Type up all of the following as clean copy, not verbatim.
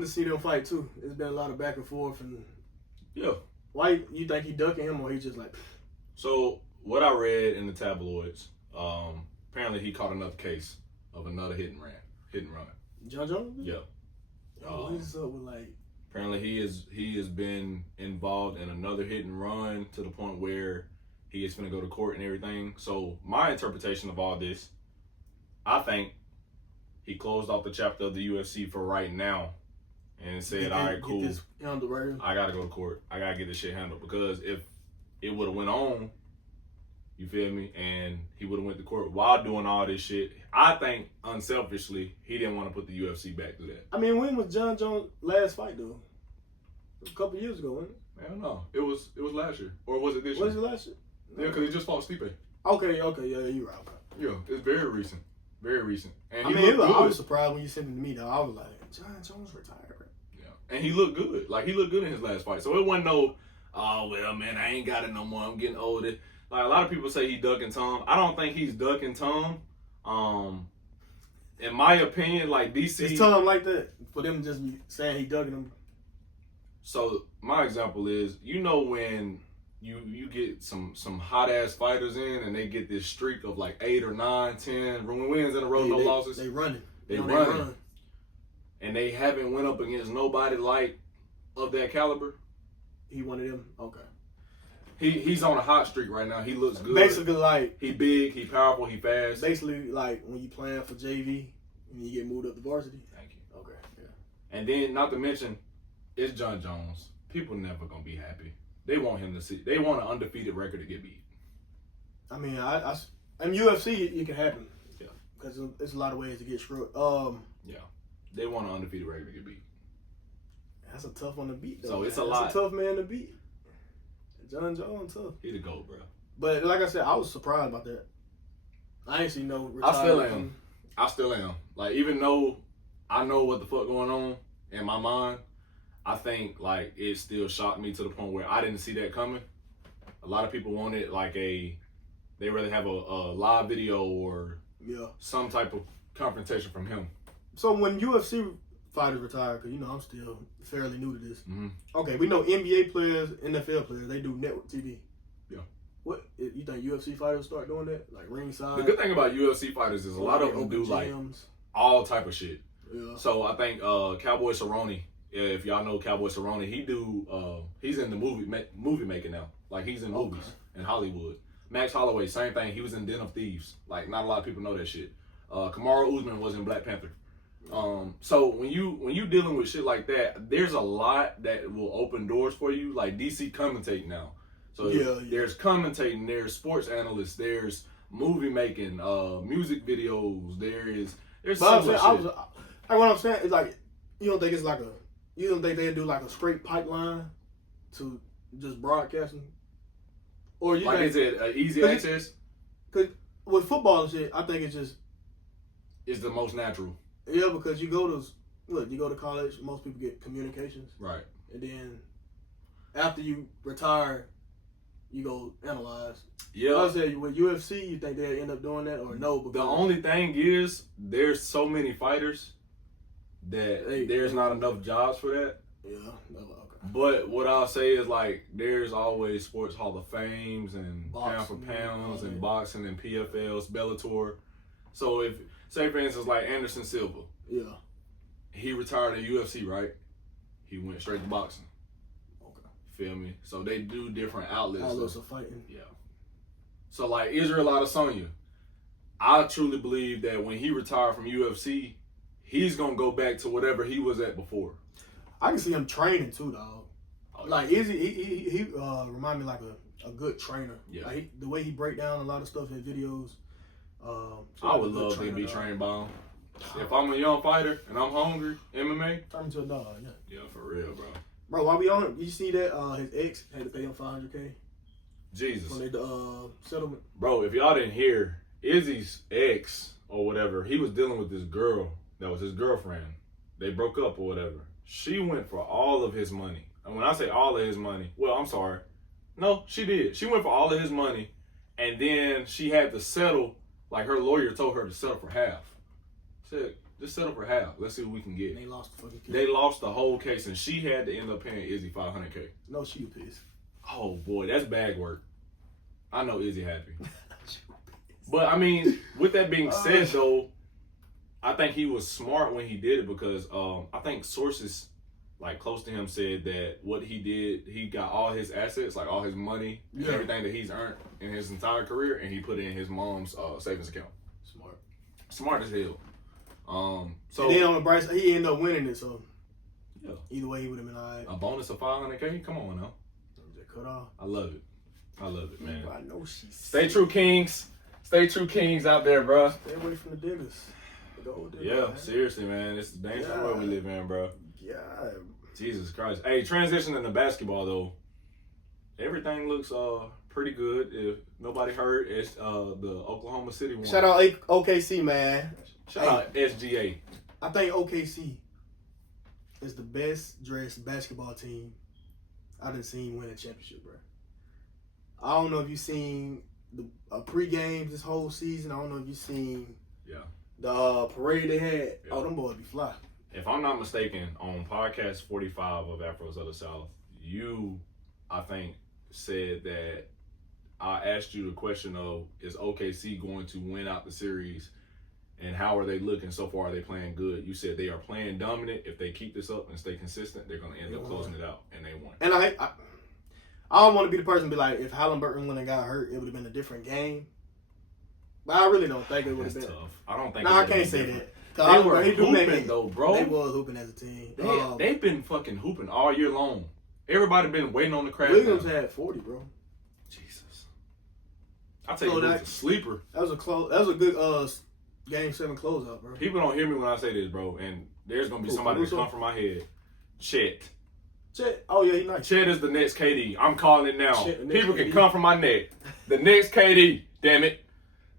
To see them fight too. It's been a lot of back and forth, and yeah. Why you think he ducking him, or he just like? So what I read in the tabloids, apparently he caught another case of another hit and run. Jone? Yeah. What is up with like? Apparently he has been involved in another hit and run to the point where he is going to go to court and everything. So my interpretation of all this, I think he closed off the chapter of the UFC for right now and said, all right, cool. I got to go to court. I got to get this shit handled. Because if it would have went on, you feel me, and he would have went to court while doing all this shit, I think, unselfishly, he didn't want to put the UFC back through that. I mean, when was Jon Jones' last fight, though? A couple years ago, wasn't it? I don't know. It was last year. Or was it this year? Was it last year? Yeah, because he just fought Stipe. Okay, yeah, you're right. Okay. Yeah, it's very recent. Very recent. And I was surprised when you sent it to me, though. I was like, Jon Jones retired. Yeah. And he looked good. Like, he looked good in his last fight. So it wasn't no, oh, well, man, I ain't got it no more. I'm getting older. Like, a lot of people say he ducking Tom. I don't think he's ducking Tom. In my opinion, like, DC... Is Tom like that? For them just be saying he ducking him? So, my example is, you know when you get some hot-ass fighters in and they get this streak of, like, 8 or 9, 10 wins in a row, no losses? They running. They run. And they haven't went up against nobody like of that caliber. He one of them? Okay. He's on a hot streak right now. He looks good. Basically, like... He big, he powerful, he fast. Basically, like, when you playing for JV and you get moved up to varsity. Thank you. Okay, yeah. And then, not to mention, it's Jon Jones. People never going to be happy. They want him to see... They want an undefeated record to get beat. I mean, in UFC, it can happen. Yeah. Because there's a lot of ways to get screwed. Yeah. They want an undefeated record to get beat. That's a tough one to beat, though. So, it's a lot. That's a tough man to beat. Jon Jones, tough. He the GOAT, bro. But like I said, I was surprised about that. I ain't see no retirement. I still am. Like, even though I know what the fuck going on in my mind, I think, like, it still shocked me to the point where I didn't see that coming. A lot of people wanted, like, they rather have a live video or some type of confrontation from him. So when UFC fighters retire, because, you know, I'm still fairly new to this. Mm-hmm. Okay, we know NBA players, NFL players, they do network TV. Yeah. What, you think UFC fighters start doing that? Like ringside? The good thing about UFC fighters is a lot of them do, like, all type of shit. Yeah. So I think Cowboy Cerrone, if y'all know Cowboy Cerrone, he's in the movie making now. Like, he's in movies in Hollywood. Max Holloway, same thing. He was in Den of Thieves. Like, not a lot of people know that shit. Kamaru Usman was in Black Panther. So when you dealing with shit like that, there's a lot that will open doors for you. Like DC commentating now. So there's commentating, there's sports analysts, there's movie making, music videos, there's so much shit. What I'm saying is, like, you don't think they do like a straight pipeline to just broadcasting? Or you like, think, is it easy access? Because with football and shit, I think it's the most natural. Yeah, because you go to college, most people get communications. Right. And then after you retire, you go analyze. Yeah. I say with UFC, you think they'll end up doing that or no? The only thing is, there's so many fighters that there's not enough jobs for that. Yeah. Okay. But what I'll say is, like, there's always sports Hall of Fames and boxing, pound for pounds and boxing and PFLs, Bellator. So if, say for instance, like Anderson Silva. Yeah. He retired at UFC, right? He went straight to boxing. Okay. Feel me? So they do different outlets. Outlets of fighting. Yeah. So, like, Israel Adesanya, I truly believe that when he retired from UFC, he's going to go back to whatever he was at before. I can see him training too, dog. Oh, yeah. Like, he remind me like a good trainer. Yeah. Like the way he break down a lot of stuff in videos. I would love to be trained by him. If I'm a young fighter and I'm hungry, MMA. Turn into a dog, yeah. Yeah, for real, bro. Bro, while we on it, you see that his ex had to pay him $500K? Jesus. When they settlement. Bro, if y'all didn't hear, Izzy's ex or whatever, he was dealing with this girl that was his girlfriend. They broke up or whatever. She went for all of his money. And when I say all of his money, well, I'm sorry. No, she did. She went for all of his money, and then she had to settle. Like, her lawyer told her to settle for half. Said, Just settle for half. Let's see what we can get. They lost the fucking case. They lost the whole case, and she had to end up paying Izzy $500K. No, she was pissed. Oh boy, that's bag work. I know Izzy happy. But I mean, with that being said, though, I think he was smart when he did it because I think sources like close to him said that what he did, he got all his assets, like all his money, and everything that he's earned in his entire career, and he put it in his mom's savings account. Smart as hell. So and then on the Bryce, he ended up winning it. So yeah, either way, he would have been alright. A bonus of $500K. Come on now. Just cut off. I love it. I love it, man. I know she's. Stay true, Kings. Stay true, Kings out there, bro. Stay away from the diggers. Yeah, seriously, man. It's the dangerous world we live in, bro. Yeah. Jesus Christ. Hey, transitioning to basketball though. Everything looks pretty good. If nobody heard, it's the Oklahoma City one. Shout out OKC, man. Shout out SGA. I think OKC is the best dressed basketball team I done seen win a championship, bro. I don't know if you've seen the pre-games this whole season. I don't know if you've seen the parade they had. Yeah. Oh, them boys be fly. If I'm not mistaken, on podcast 45 of Afros of the South, you, I think, said that I asked you the question of, is OKC going to win out the series, and how are they looking so far? Are they playing good? You said they are playing dominant. If they keep this up and stay consistent, they're going to end up closing it out, and they won. And I don't want to be the person to be like, if Halliburton wouldn't have got hurt, it would have been a different game. But I really don't think it would have been. Tough. I don't think. No, I can't say that. They were hooping though, bro. They was hooping as a team. They've been fucking hooping all year long. Everybody been waiting on the crash. Williams had 40, bro. Jesus. I tell you, that was a sleeper. That was a good Game 7 closeout, bro. People don't hear me when I say this, bro, and there's gonna be somebody that come from my head. Chet. Oh yeah, he's nice. Chet is the next KD. I'm calling it now. People can come from my neck. The next KD. Damn it.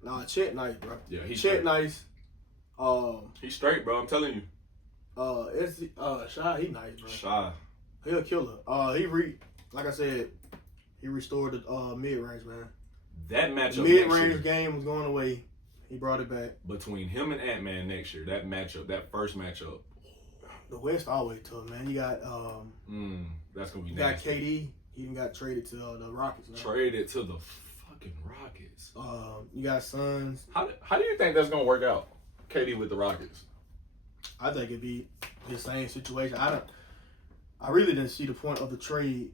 Nah, Chet nice, bro. Yeah, he's Chet nice. He's straight, bro. I'm telling you. Shy, he nice, bro. Shy. He a killer. Like I said, he restored the mid range, man. That matchup. Mid range game was going away. He brought it back. Between him and Ant-Man next year, that matchup, that first matchup. The West always tough, man. You got that's gonna be you nasty. got KD. He even got traded to the Rockets. Now. Traded to the fucking Rockets. You got Suns. How do you think that's gonna work out? KD with the Rockets. I think it'd be the same situation. I really didn't see the point of the trade.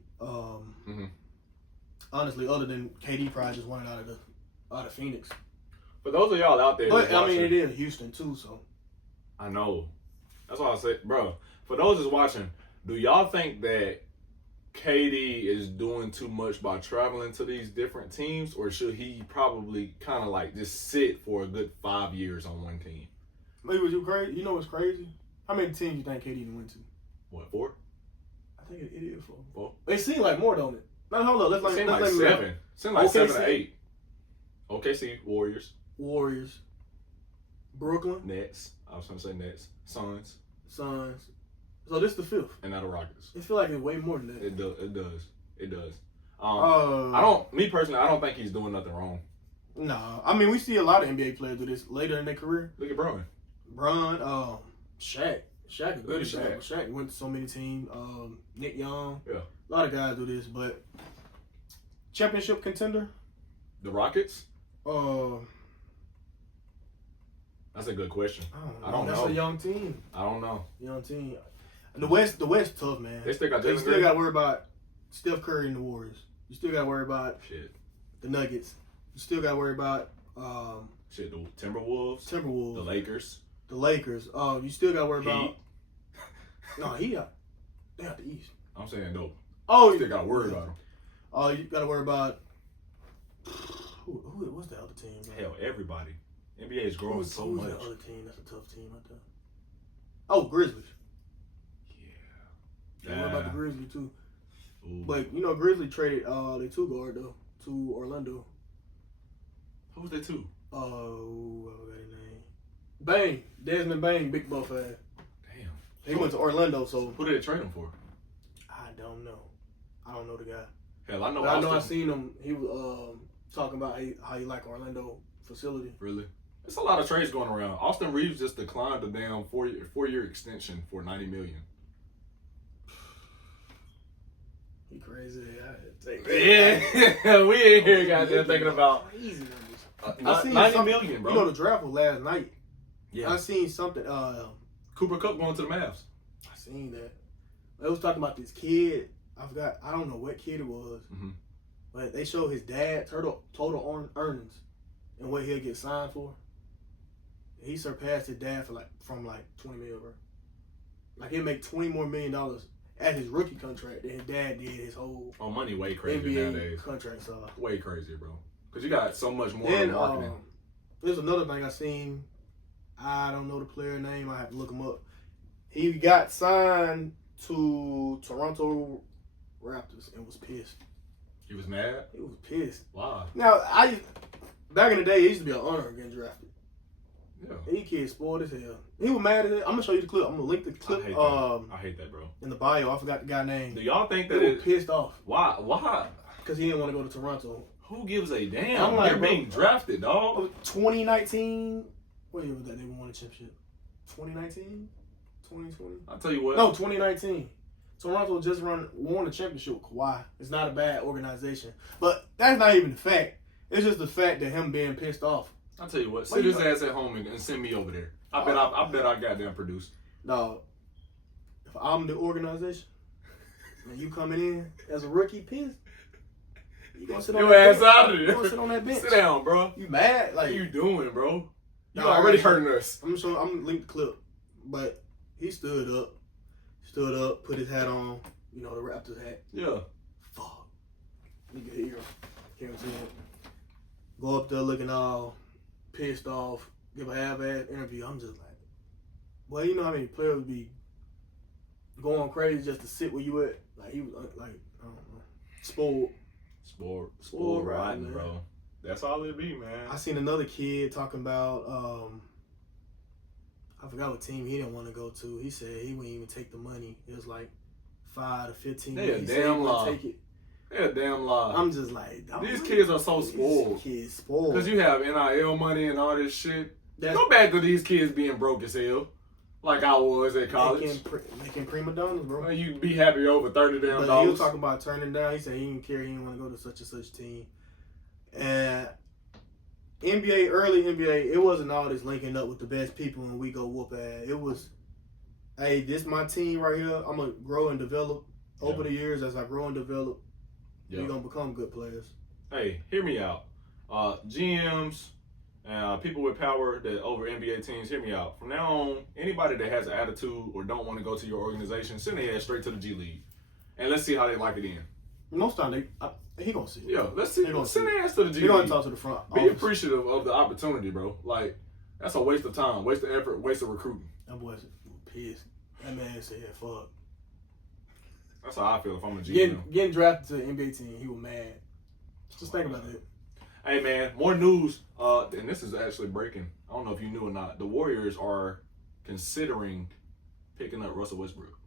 Honestly, other than KD probably just wanted out of Phoenix. For those of y'all out there, but I mean, it is Houston too, so. I know. That's why I say, bro. For those that's watching, do y'all think that KD is doing too much by traveling to these different teams, or should he probably kind of like just sit for a good 5 years on one team? Maybe was you crazy? You know what's crazy? How many teams you think KD went to? What, 4? I think it is 4. 4? It seemed like more, don't it? No, hold up. Let's seem like 7. Seemed like 7 or 8. OKC, Warriors, Brooklyn, Nets. I was trying to say Nets. Suns. So this is the 5th. And now the Rockets. It feels like it's way more than that. It does. Me personally, I don't think he's doing nothing wrong. No. I mean, we see a lot of NBA players do this later in their career. Look at Bron. Shaq. Shaq is good at Shaq. Shaq went to so many teams. Nick Young. Yeah. A lot of guys do this, but championship contender? The Rockets? That's a good question. I don't know. That's a young team. I don't know. Young team. The West tough, man. They still got got to worry about Steph Curry and the Warriors. You still got to worry about the Nuggets. You still got to worry about the Timberwolves. The Lakers. You still got to worry about. No, they out the East. I'm saying no. Oh, you still got to worry about them. You got to worry about. What's the other team? Man? Hell, everybody. NBA is growing so much. Who's that other team? That's a tough team right there. Oh, Grizzlies. Yeah. What about the Grizzlies too? Ooh. But Grizzlies traded their 2 guard though to Orlando. Who was they 2? Oh, what was that name? Bang, Desmond Bang, big buff ass. Damn. He went to Orlando, so who did they trade him for? I don't know. I don't know the guy. Hell, I know. But I seen him. He was talking about how he like Orlando facility. Really? It's a lot of trades going around. Austin Reeves just declined the damn four-year extension for $90 million. He crazy. Yeah, we ain't here, goddamn, thinking about crazy numbers. I seen $90 million, bro. You know, the draft was last night. Yeah. I seen something. Cooper Kupp going to the Mavs. I seen that. They was talking about this kid. I forgot. I don't know what kid it was. Mm-hmm. But they showed his dad total earnings and what he'll get signed for. He surpassed his dad from $20 million, bro. Like he'll make $20 more million at his rookie contract than his dad did his whole money way crazy NBA nowadays. Contract. So way crazy, bro. Because you got so much more then, marketing. There's another thing I seen. I don't know the player name. I have to look him up. He got signed to Toronto Raptors and was pissed. He was mad? He was pissed. Wow. Now, back in the day, it used to be an honor getting drafted. Yeah. He kid spoiled as hell. He was mad at it. I'm going to show you the clip. I'm going to link the clip I hate that, bro. in the bio. I forgot the guy's name. Do y'all think that he was pissed off. Why? Why? Because he didn't want to go to Toronto. Who gives a damn? I'm like, You're being drafted, dog. 2019. What year was that they won the championship? 2019? 2020? I'll tell you what. No, 2019. Toronto just won the championship with Kawhi. It's not a bad organization. But that's not even the fact. It's just the fact that him being pissed off. I'll tell you what. Sit his ass at home and send me over there. I bet I goddamn produce. No. If I'm the organization and you coming in as a rookie pissed, you gonna sit on your that ass bench. out of there. You gonna sit on that bench. Sit down, bro. You mad? What you doing, bro? You Nah, already hurting us. I'm gonna link the clip. But he stood up, put his hat on, the Raptors hat. Yeah. Fuck. Nigga here. Can't see it. Go up there looking all pissed off, give a half-ass interview. I'm just like, well, you know how many players would be going crazy just to sit where you at? Like, he was like, I don't know, spoiled. Spoiled rotten, bro. That's all it be, man. I seen another kid talking about, I forgot what team he didn't want to go to. He said he wouldn't even take the money. It was like 5 to 15 million. They a damn lie. Take it. They're a damn lie. I'm just like, these kids are so spoiled. These kids spoiled. Because you have NIL money and all this shit. Go back to these kids being broke as hell. Like I was at college. Making prima donnas, bro. You'd be happy over $30 damn. But he was talking about turning down. He said he didn't care. He didn't want to go to such and such team. And early NBA, it wasn't all this linking up with the best people and we go whoop ass. It was, hey, this my team right here. I'm going to grow and develop over the years. As I grow and develop, we're going to become good players. Hey, hear me out. GMs, people with power that over NBA teams, hear me out. From now on, anybody that has an attitude or don't want to go to your organization, send their ass straight to the G League. And let's see how they like it in. Most time, he going to see it. Yeah, let's see. Send their ass to the G League. He going to talk to the front. Be appreciative of the opportunity, bro. Like, that's a waste of time, waste of effort, waste of recruiting. That boy's pissed. That man said, fuck. That's how I feel if I'm a GM. Getting drafted to the NBA team, he was mad. Just think about it. Hey, man, more news. And this is actually breaking. I don't know if you knew or not. The Warriors are considering picking up Russell Westbrook.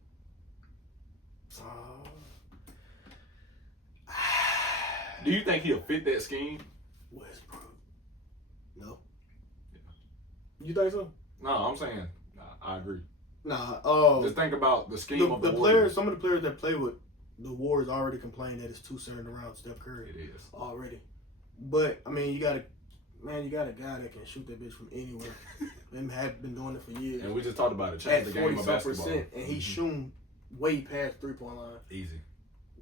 Do you think he'll fit that scheme? Westbrook. No. Yeah. You think so? No, I'm saying I agree. Nah. Just think about the scheme of the players. Warriors. Some of the players that play with the Warriors already complain that it's too centered around Steph Curry. It is already. But I mean, you got a guy that can shoot that bitch from anywhere. Them have been doing it for years. And we just talked about it. Change the game of basketball. And he's shooting way past 3-point line. Easy.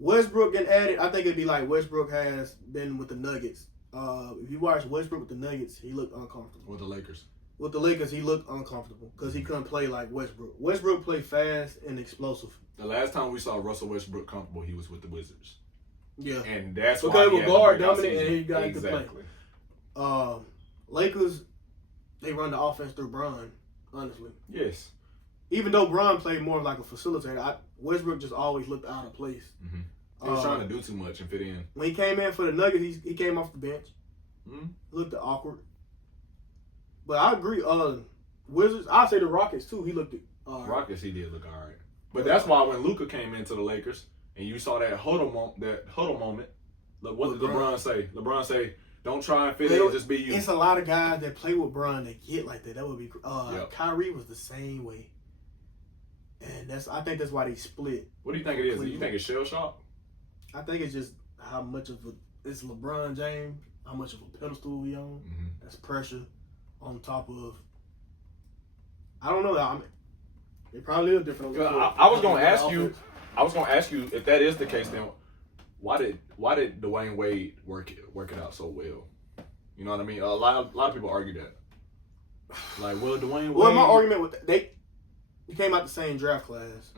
Westbrook getting added, I think it'd be like Westbrook has been with the Nuggets. If you watch Westbrook with the Nuggets, he looked uncomfortable. With the Lakers. With the Lakers, he looked uncomfortable because he couldn't play like Westbrook. Westbrook played fast and explosive. The last time we saw Russell Westbrook comfortable, he was with the Wizards. Yeah. And that's because why he was guard dominant and he got to play. Lakers, they run the offense through Bron, honestly. Yes. Even though Bron played more like a facilitator, Westbrook just always looked out of place. Mm-hmm. He was trying to do too much and fit in. When he came in for the Nuggets, he came off the bench. Mm-hmm. Looked awkward. But I agree. Wizards, I say the Rockets too. He looked. Rockets, he did look all right. But that's why when Luka came into the Lakers and you saw that huddle moment, look, what did LeBron say? LeBron say, Don't try and fit in. Just be you. It's a lot of guys that play with Bron that get like that. That would be. Yep. Kyrie was the same way, and I think that's why they split. What do you think it is? Do you think it's shell shock? I think it's just how much of it's LeBron James, how much of a pedestal he on. Mm-hmm. That's pressure on top of. I don't know. I mean, it probably is different. I was gonna ask you. I was gonna ask you if that is the case. Then why did Dwayne Wade work it out so well? You know what I mean? A lot of people argue that. Like, well, Dwayne Wade. Well, my argument with they came out the same draft class.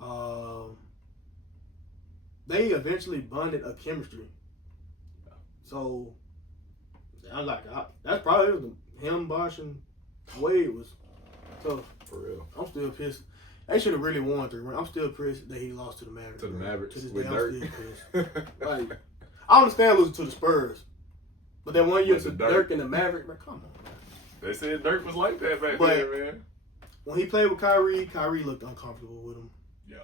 Mm-hmm. They eventually bonded a chemistry. So that's probably him, Bosh, and Wade was tough. For real. I'm still pissed. They should have really won 3 I'm still pissed that he lost to the Mavericks. To the Mavericks. To this With day, Dirk. I'm still pissed. Like, I understand losing to the Spurs, but that one year With to the Dirk and the Mavericks, man, come on, man. They said Dirk was like that back But then, man. when he played with Kyrie looked uncomfortable with him. Yeah.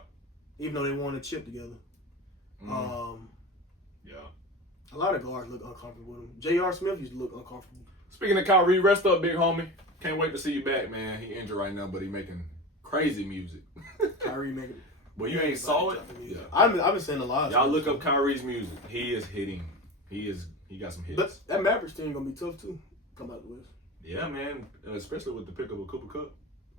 Even though they won a chip together. Yeah. A lot of guards look uncomfortable with him. J.R. Smith used to look uncomfortable. Speaking of Kyrie, rest up, big homie. Can't wait to see you back, man. He injured right now, but he making crazy music. Kyrie making. Well, you ain't saw it. Yeah. I've been saying a lot. Y'all look up Kyrie's music. He is hitting. He got some hits. But that Mavericks team gonna be tough too. Come out the West. Yeah, man. Especially with the pickup of Cooper Cup.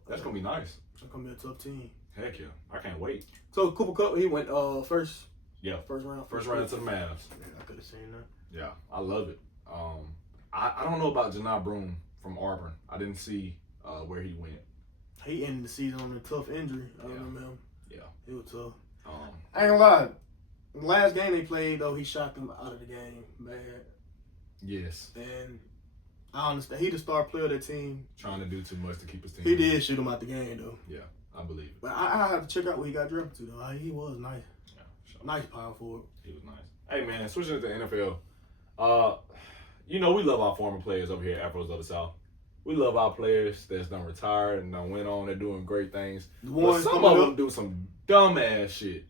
That's gonna be nice. It's gonna be a tough team. Heck yeah. I can't wait. So Cooper Cup, he went first. Yeah. First round. First round to the Mavs. Man, I could have seen that. Yeah, I love it. I don't know about Janai Broome from Auburn. I didn't see where he went. He ended the season on a tough injury. I remember him. Yeah. It was tough. I ain't gonna lie. The last game they played, though, he shot them out of the game bad. Yes. And I understand. He the star player of that team. Trying to do too much to keep his team. He did shoot him out the game, though. Yeah, I believe it. But I have to check out where he got drafted to, though. He was nice. Yeah, sure. Nice power forward. He was nice. Hey, man, switching to the NFL. You know, we love our former players over here at Afros of the South. We love our players that's done retired and done went on. They're doing great things. But some of them do some dumb ass shit.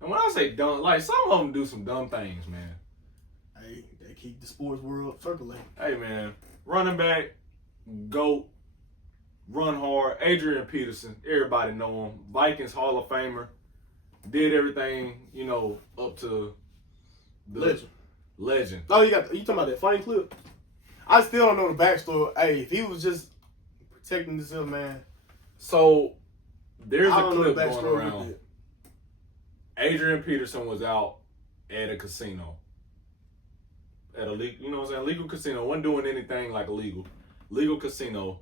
And when I say dumb, like some of them do some dumb things, man. Hey, they keep the sports world circulating. Hey, man, running back, GOAT, run hard. Adrian Peterson, everybody know him. Vikings Hall of Famer. Did everything, you know, up to the legend. Oh, you talking about that funny clip? I still don't know the backstory. Hey, if he was just protecting this other man. So there's a clip the going around. Adrian Peterson was out at a casino. At a legal, you know what I'm saying? Legal casino. Wasn't doing anything like illegal. Legal casino.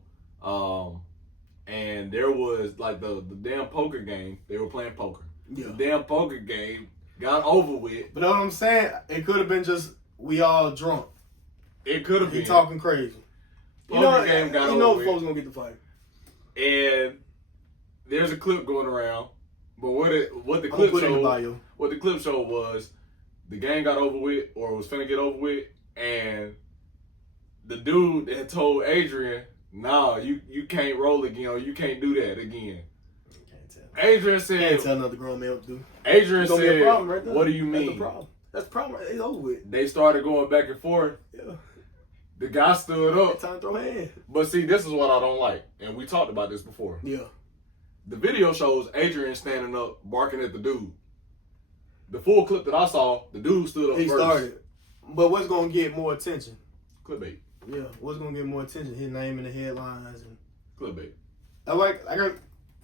And there was like the damn poker game. They were playing poker. Yeah. The damn poker game got over with. But know what I'm saying? It could have been just we all drunk. It could have been. He talking crazy. Poker game got over with. You know folks gonna get the fight. And there's a clip going around. But what the clip showed was the game got over with or was finna get over with, and the dude had told Adrian, "Nah, you can't roll again or you can't do that again." Adrian said, "Can't tell another grown man what to do." Adrian said, right "What do you mean?" That's the problem. That's the problem. It's over with. They started going back and forth. Yeah. The guy stood up. Time to throw hands. But see, this is what I don't like, and we talked about this before. Yeah. The video shows Adrian standing up, barking at the dude. The full clip that I saw, the dude stood up first. He started. But what's going to get more attention? Clickbait. Yeah, what's going to get more attention? His name in the headlines. And Clickbait.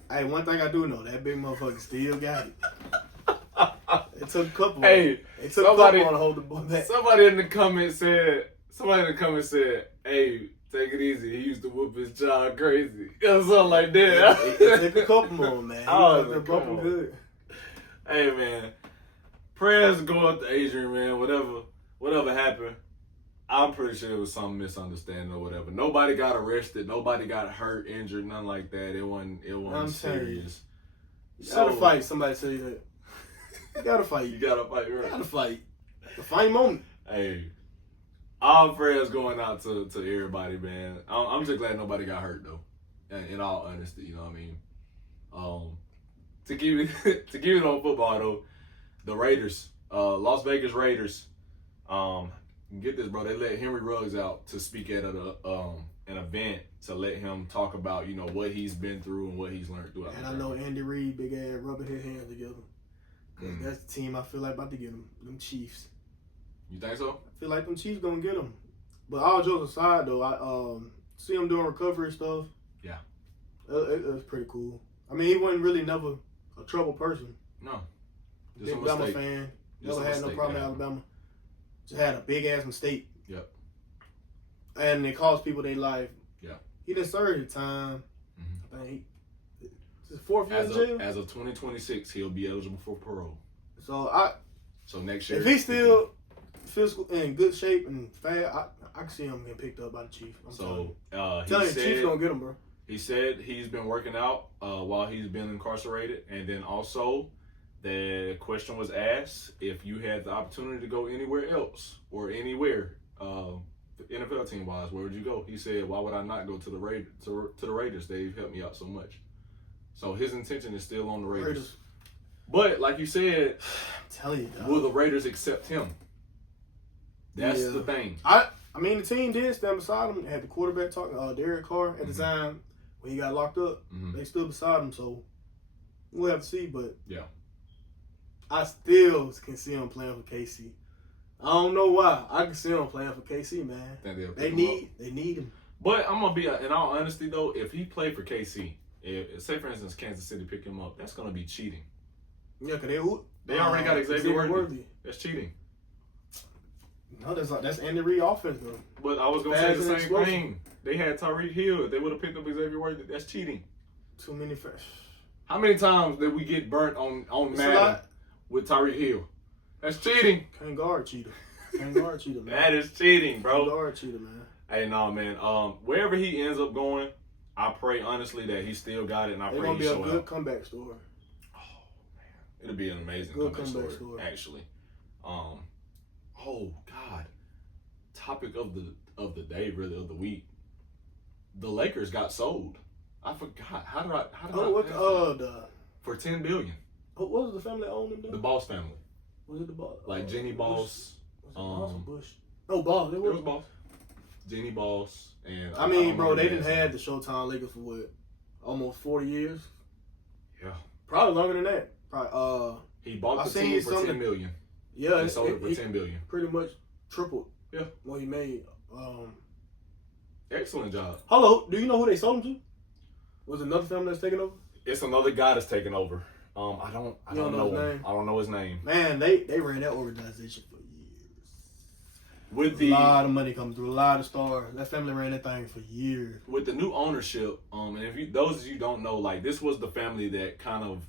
Hey, one thing I do know, that big motherfucker still got it. It took a couple. Hey, it took somebody, a couple to hold the ball back. Somebody in the comments said, hey, take it easy. He used to whoop his child crazy. Or something like that. It took a couple more, man. He bump him good. Hey, man. Prayers go up to Adrian, man. Whatever happened, I'm pretty sure it was some misunderstanding or whatever. Nobody got arrested. Nobody got hurt, injured, nothing like that. It wasn't serious. You gotta fight. Somebody tell you that. You gotta fight. You gotta fight, right? You gotta fight. The fight moment. Hey. All prayers going out to everybody, man. I'm just glad nobody got hurt, though. In all honesty, you know what I mean? To keep it on football, though, the Raiders, Las Vegas Raiders, Get this, bro. They let Henry Ruggs out to speak at an event to let him talk about, you know, what he's been through and what he's learned throughout. And I know Andy Reid, big ass, rubbing his hands together. Cause that's the team I feel like about to get them Chiefs. You think so? I feel like them Chiefs gonna get them. But all jokes aside, though, I see him doing recovery stuff. Yeah, it was pretty cool. I mean, he wasn't really never a trouble person. No, Big Alabama fan. Never had no problem in Alabama. Just had a big ass mistake. Yep. And it cost people their life. Yeah. He didn't serve his time. Mm-hmm. I think his 4th year in jail. As of 2026, he'll be eligible for parole. So next year, if he's still physical in good shape and fast, I can see him getting picked up by the Chiefs. He the Chiefs gonna get him, bro. He said he's been working out while he's been incarcerated, and then also the question was asked if you had the opportunity to go anywhere else or anywhere, NFL team wise, where would you go? He said, "Why would I not go to the Raiders? To the Raiders, they've helped me out so much." So his intention is still on the Raiders. But like you said, I'm telling you, dog. Will the Raiders accept him? That's the thing. I mean, the team did stand beside him. They had the quarterback talking, Derek Carr at the time when he got locked up. They stood beside him, so we'll have to see. But yeah, I still can see him playing for KC. I don't know why. I can see him playing for KC, man. They need him. But I'm gonna be in all honesty though, if he played for KC, if say for instance Kansas City pick him up, that's gonna be cheating. Yeah, cause they already got Xavier Worthy. That's cheating. No, that's Andy Reid offense though. But I was gonna say the same thing. They had Tyreek Hill. If they would have picked up Xavier Worthy, that's cheating. Too many fresh. How many times did we get burnt on Madden with Tyreek Hill? That's cheating. Can't guard cheater. Can't guard cheater, man. That is cheating, bro. Can't guard cheater, man. Hey, no, man. Wherever he ends up going, I pray honestly that he still got it, and I pray he show out. It's gonna be a good comeback story. Oh man, it'll be an amazing comeback story. Actually. Oh God. Topic of the day, really of the week. The Lakers got sold. I forgot. How did I? For $10 billion. What was the family that owned them? The Boss family. Was it the Boss? Like Jenny Boss. Was it Boss or Bush? No, Boss. It was Boss. Jenny Boss and I mean, bro, they didn't have the Showtime Lakers for what? Almost 40 years. Yeah. Probably longer than that. Probably. He bought the team for $10 million. Yeah, they sold it for $10 billion. Pretty much tripled. Yeah. What he made. Excellent job. Hello, do you know who they sold him to? Was it another family that's taking over? It's another guy that's taking over. I don't know his name. I don't know his name. Man, they ran that organization for years. With a lot of money coming through, a lot of stars. That family ran that thing for years. With the new ownership, and if those of you don't know, like this was the family that kind of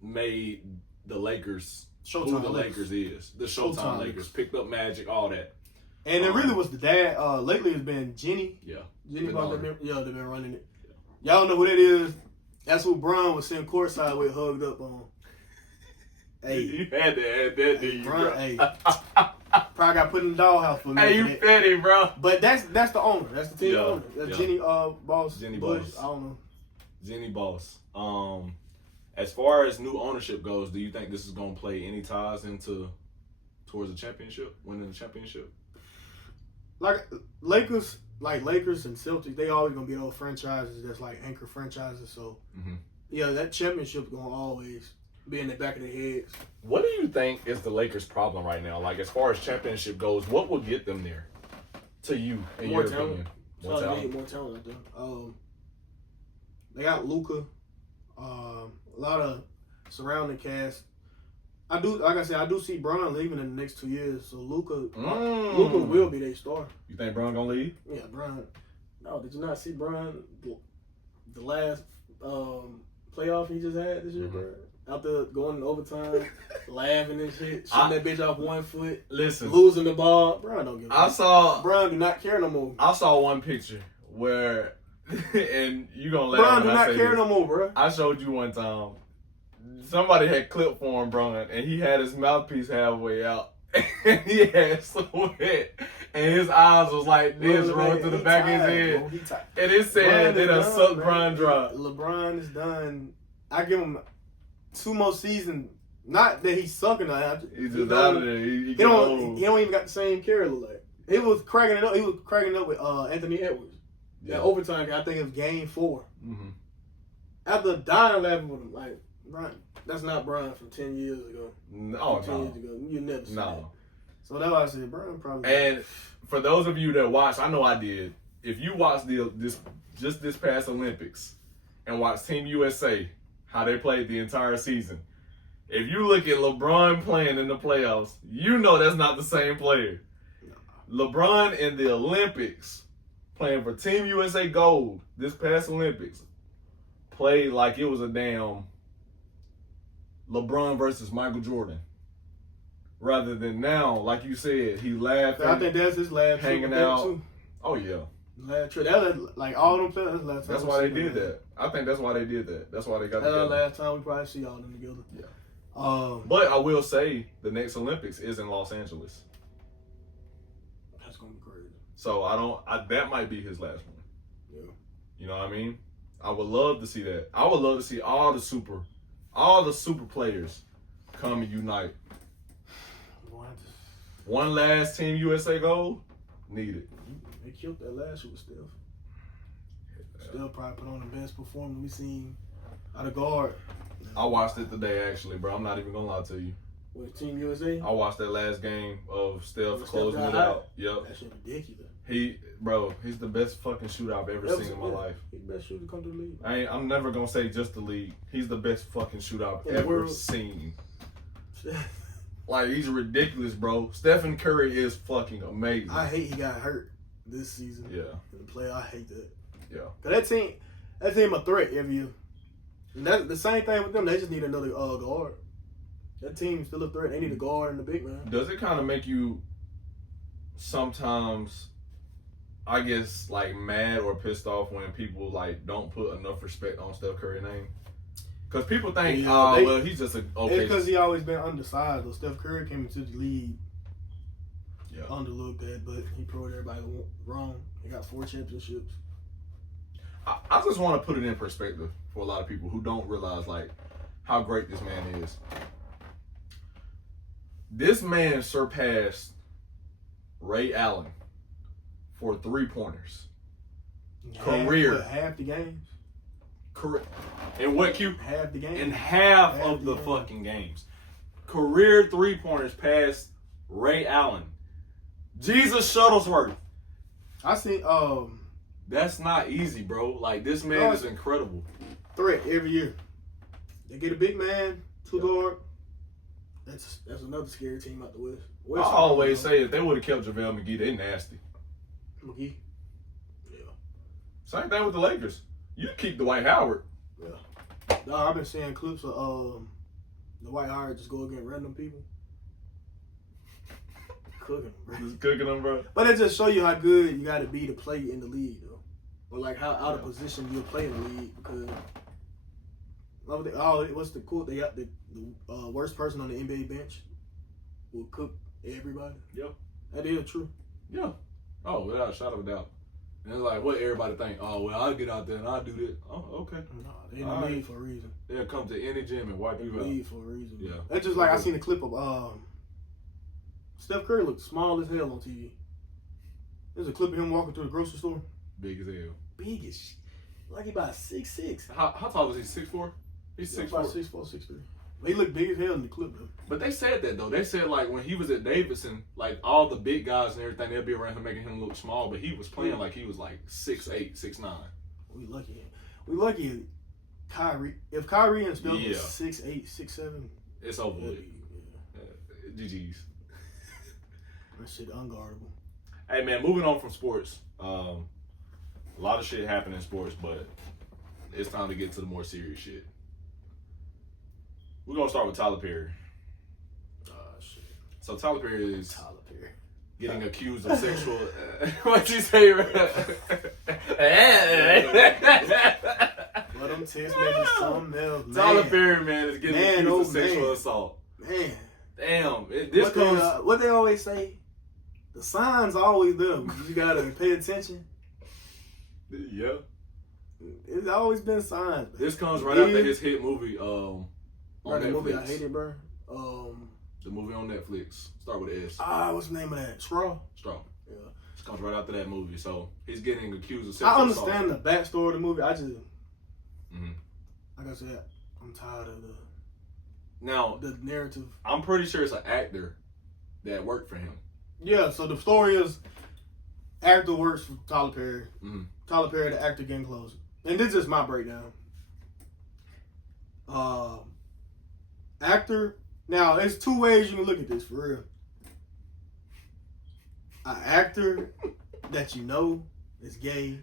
made the Lakers who the Lakers is. The Showtime Lakers picked up Magic, all that. And it really was the dad. Lately, it's been Jenny. Yeah. Jenny they've been running it. Y'all know who that is? That's who Bron was sitting courtside with, hugged up on. Hey, you had to add that, didn't you, bro? Hey, probably got put in the doghouse for me. Hey, you petty, bro. But that's the owner. That's the team owner. That's Jenny Boss. Jenny Bush. Boss. I don't know. Jenny Boss. As far as new ownership goes, do you think this is gonna play any ties towards the championship, winning the championship? Like Lakers and Celtics, they always gonna be those franchises that's like anchor franchises. So yeah, that championship's gonna always be in the back of their heads. What do you think is the Lakers' problem right now? Like as far as championship goes, what will get them there? To you, in your opinion, more talent out there. They got Luka, a lot of surrounding cast. I do see Bron leaving in the next 2 years. So Luka will be their star. You think Bron gonna leave? Yeah, Bron. No, did you not see Bron the last playoff he just had this year, bro? Out there going in overtime, laughing and shit, shooting that bitch off 1 foot, losing the ball. Bron don't give a fuck. Bron do not care no more. I saw one picture where, and you gonna laugh. Bron do not care no more, bro. I showed you one time. Somebody had clip for him, Bron, and he had his mouthpiece halfway out. And he had sweat, and his eyes was like this, rolling to the back of his head. And it said that a suck Bron drop. LeBron is done. I give him 2 more seasons. Not that he's sucking. He's just out of there. He don't even got the same carry look like. He was cracking it up. He was cracking up with Anthony Edwards. Yeah, overtime. I think it was game 4. Mm-hmm. After dying laughing with him, like Brian, that's not Brian from 10 years ago. No, 10 years ago, you never see that. So that's why I said Brian probably. And for those of you that watched, I know I did. If you watched this past Olympics and watched Team USA, how they played the entire season, if you look at LeBron playing in the playoffs, you know that's not the same player. LeBron in the Olympics, playing for Team USA Gold this past Olympics, played like it was a damn LeBron versus Michael Jordan. Rather than now, like you said, he laughing. I think that's his last hanging out. Too. Oh yeah. Last trip. That was like all them players. Last time that's why they did that. I think that's why they did that. That's why they got together. Last time we probably see all them together. Yeah. But I will say the next Olympics is in Los Angeles. That's gonna be crazy. So that might be his last one. Yeah. You know what I mean? I would love to see that. I would love to see all the super players come and unite. One last Team USA goal needed. They killed that last year with Steph. Steph probably put on the best performance we've seen out of guard. I watched it today, actually, bro. I'm not even gonna lie to you. With Team USA? I watched that last game of Steph closing it out. Yep. That shit ridiculous. He's the best fucking shooter I've ever seen in my life. He's the best shooter to come to the league. I'm never gonna say just the league. He's the best fucking shooter I've ever seen. Like, he's ridiculous, bro. Stephen Curry is fucking amazing. I hate he got hurt this season. Yeah. In the play, I hate that. Yeah. Cause that team a threat every year. And that's the same thing with them. They just need another guard. That team's still a threat. They need a guard and a big man. Does it kind of make you sometimes, I guess, like mad or pissed off when people like don't put enough respect on Steph Curry's name? Because people think, well, he's just a okay. It's because he always been undersized. Though Steph Curry came into the league underlooked at, but he proved everybody wrong. He got 4 championships. I just want to put it in perspective for a lot of people who don't realize like how great this man is. This man surpassed Ray Allen for 3-pointers. Career. Half the games. In what, Q? Half the game. In half of the fucking games. Career 3-pointers past Ray Allen. Jesus Shuttlesworth. I see. That's not easy, bro. Like, this man is incredible. Threat every year. They get a big man, 2 guard. That's another scary team out the West. I always say if they would have kept JaVale McGee, they nasty. McGee? Yeah. Same thing with the Lakers. You keep Dwight Howard. Yeah. No, I've been seeing clips of Dwight Howard just go against random people. Cooking them, bro. Just cooking them, bro. But it just show you how good you got to be to play in the league, though. Or like how out of position you'll play in the league because what's the quote? They got the worst person on the NBA bench will cook everybody. Yeah. That is true. Yeah. Oh, without a shadow of a doubt. And it's like, what everybody think? Oh, well, I'll get out there and I'll do this. Oh, okay. No, they in the league for a reason. They'll come to any gym and wipe you out. League for a reason. Yeah. That's just like I seen a clip of Steph Curry looked small as hell on TV. There's a clip of him walking through the grocery store. Big as hell. Big as shit. Like he about 6'6". How tall was he? 6'4"? He's 6'4". About 6'4", 6'3". He looked big as hell in the clip though. But they said that though. They said like when he was at Davidson, like all the big guys and everything, they'd be around him making him look small, but he was playing like he was like 6'8", 6'9". We lucky. Kyrie. If Kyrie and Steph was 6'8", 6'7", it's over with. GG's. That shit unguardable. Hey man, moving on from sports. A lot of shit happened in sports, but it's time to get to the more serious shit. We're gonna start with Tyler Perry. Shit. So Tyler Perry is getting accused of sexual. What'd you say? Let them text me something else. Tyler Perry, man, is getting accused of sexual assault. Man, damn. What they always say? The signs are always there. You gotta pay attention. Yeah. It's always been signs. This comes right after his hit movie. On the Netflix. movie I hated, bro. The movie on Netflix. Start with an S. What's the name of that? Straw. Yeah. It comes right after that movie. So he's getting accused of I sexual understand assault. the backstory of the movie. I just, Mhm. like I said, I'm tired of Now, the narrative. I'm pretty sure it's an actor that worked for him. Yeah, so the story is actor works for Tyler Perry. Mhm. Tyler Perry, the actor, getting closer. And this is my breakdown. Actor. Now, there's two ways you can look at this, for real. An actor that you know is gay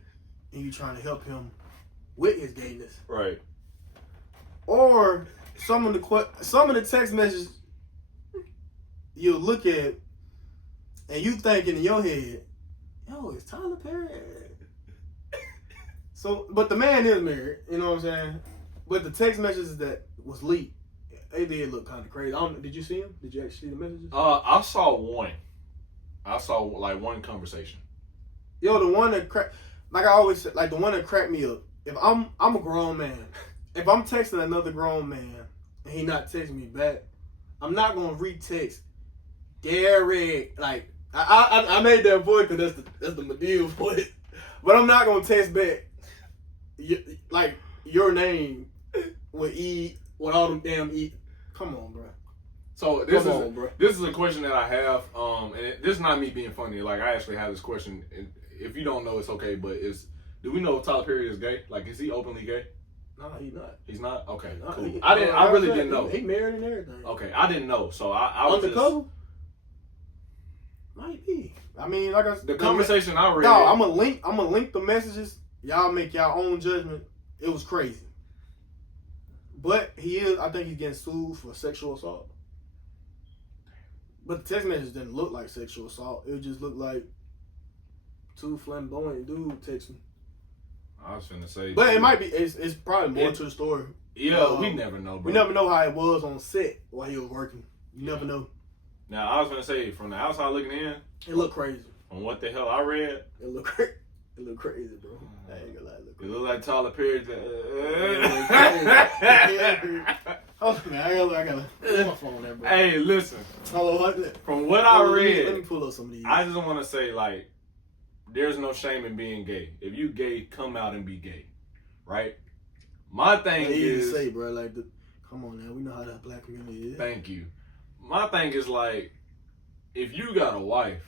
and you're trying to help him with his gayness. Right. Or some of the text messages you'll look at and you thinking in your head, yo, it's Tyler Perry. So, but the man is married, you know what I'm saying? But the text messages that was leaked, they did look kind of crazy. Did you see them? Did you actually see the messages? I saw one. I saw like one conversation. Yo, the one that like I always said, like the one that cracked me up. If I'm a grown man, if I'm texting another grown man and he not texting me back, I'm not gonna retext Derek. Like I made that voice because that's the Medea voice, but I'm not gonna text back like your name with with all them damn E. Come on, bro. So this is a question that I have, this is not me being funny. Like I actually have this question, and if you don't know, it's okay. But do we know if Tyler Perry is gay? Like, is he openly gay? No, he's not. He's not. Okay, No, cool. I really didn't know. He married and everything. Okay, I didn't know. So I was undercover. Might be. I mean, like I said, the conversation I read. No, I'm gonna link the messages. Y'all make y'all own judgment. It was crazy. But I think he's getting sued for sexual assault. But the text message didn't look like sexual assault. It just looked like two flamboyant dudes texting. I was finna say. But it might be, it's probably more to the story. Yeah, we never know, bro. We never know how it was on set while he was working. You never know. Now, I was gonna say, from the outside looking in, it looked crazy. From what the hell I read, it looked crazy. It looked crazy, bro. I ain't gonna lie. It looked like Tyler Perry. Hold on, man. I gotta put my phone there, bro. Hey, listen. Hello, from what I read, let me pull up some of these. I just want to say, like, there's no shame in being gay. If you gay, come out and be gay, right? My thing is, say, bro, like, come on now, we know how the black community is. Thank you. My thing is, like, if you got a wife,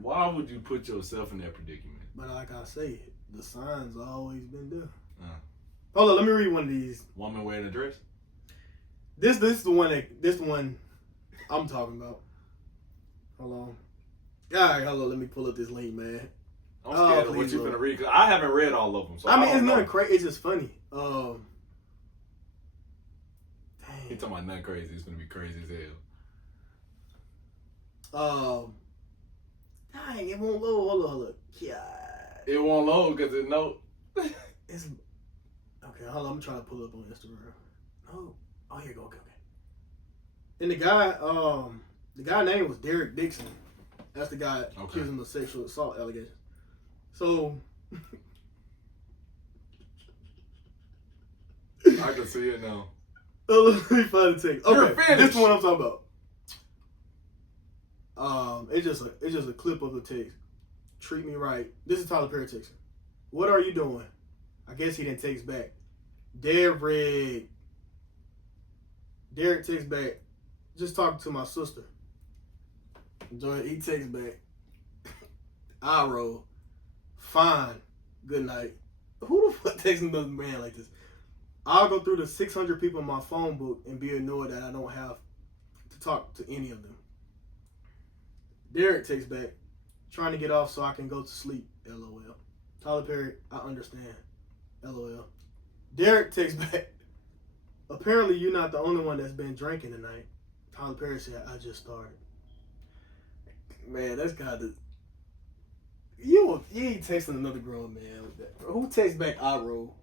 why would you put yourself in that predicament? But like I say, the signs always been there. Hold on, let me read one of these. Woman wearing a dress. This is the one I'm talking about. Hold on. All right, hold on. Let me pull up this link, man. I'm scared of what you're gonna read because I haven't read all of them. So I mean, it's nothing crazy. It's just funny. Dang. He talking about nothing crazy. It's gonna be crazy as hell. Dang, it won't load. Hold on. God. It won't load because it no. It's okay. Hold on. I'm trying to pull it up on Instagram. No. Oh, here you go. Okay. And the guy name was Derek Dixon. That's the guy accused him of sexual assault allegations. So I can see it now. Let me find the text. Okay, this is what I'm talking about. It's just a clip of the text. Treat me right. This is Tyler Perry texting. What are you doing? I guess he didn't text back. Derek texts back. Just talking to my sister. He texts back. I roll. Fine. Good night. Who the fuck texts another man like this? I'll go through the 600 people in my phone book and be annoyed that I don't have to talk to any of them. Derek texts back. Trying to get off so I can go to sleep. LOL. Tyler Perry, I understand. LOL. Derek texts back. Apparently you're not the only one that's been drinking tonight. Tyler Perry said, I just started. Man, that's kind of... You ain't texting another grown man with that. Bro. Who texts back I roll?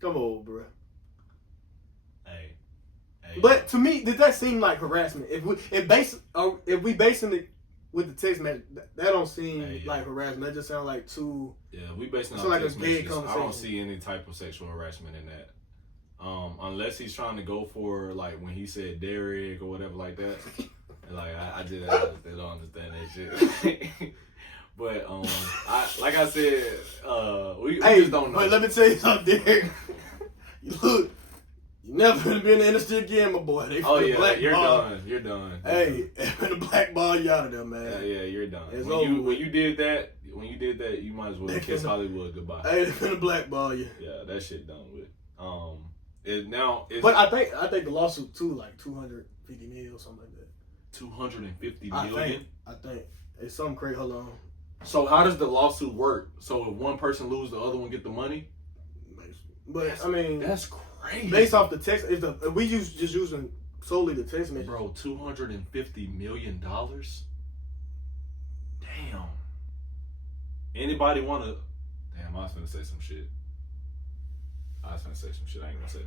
Come on, bro. Hey. But to me, did that seem like harassment? If we basing it with the text message, that don't seem like harassment. That just sounds like too. Yeah, we basing it on like text messages. I don't see any type of sexual harassment in that. Unless he's trying to go for, like, when he said Derek or whatever like that. Like I just don't understand that shit. But like I said, we just don't know. But let me tell you something, Derek. Look, you never gonna be in the industry again, my boy. They you're done. You're done. Hey, the blackball you out of there, man. Yeah, you're done. It's when you did that, you might as well kiss Hollywood goodbye. Hey, they finna blackball you. Yeah, that shit done with. But I think the lawsuit too, like 250 million or something like that. 250 million. I think it's something crazy. Hold on. So how does the lawsuit work? So if one person loses, the other one get the money? But I mean, that's crazy. Based off the text, if we just using solely the text message, bro, $250 million. Damn. Anybody wanna? Damn, I was gonna say some shit. I ain't gonna say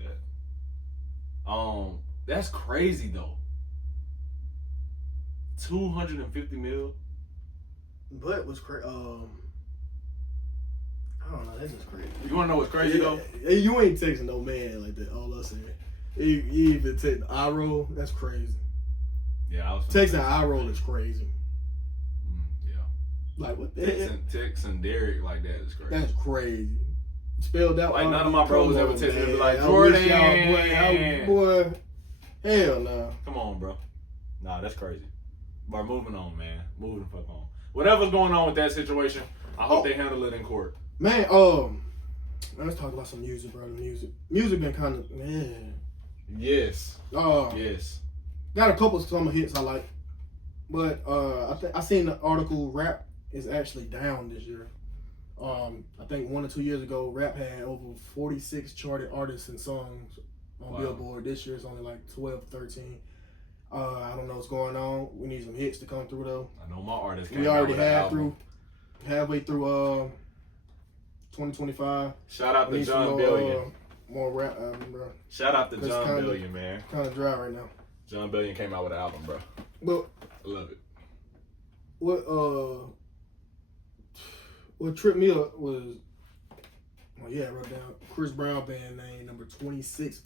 that. That's crazy though. 250 mil. But what's crazy? I don't know. That's just crazy. You wanna know what's crazy though? You ain't texting no man like that. All I said. You even texting eye roll. That's crazy. Yeah, I was texting eye roll is crazy. Yeah. Like what the hell? Texting Derek like that is crazy. That's crazy. Spelled out. Like none of my bros ever texted me and be like, Jordan, boy. Hell no. Come on, bro. Nah, that's crazy. But moving on, man. Moving the fuck on. Whatever's going on with that situation, I hope they handle it in court. Man, let's talk about some music, bro. Music been kind of, man. Yes. Yes. Got a couple summer hits I like, but I seen the article. Rap is actually down this year. I think 1 or 2 years ago, rap had over 46 charted artists and songs on Billboard. This year it's only like 12, 13. I don't know what's going on. We need some hits to come through though. I know my artist. We already halfway through 2025. Shout out to John Billion. More rap album, bro. Shout out to John Billion, man. Kind of dry right now. John Billion came out with an album, bro. But I love it. What tripped me up was, I wrote down Chris Brown band name number 26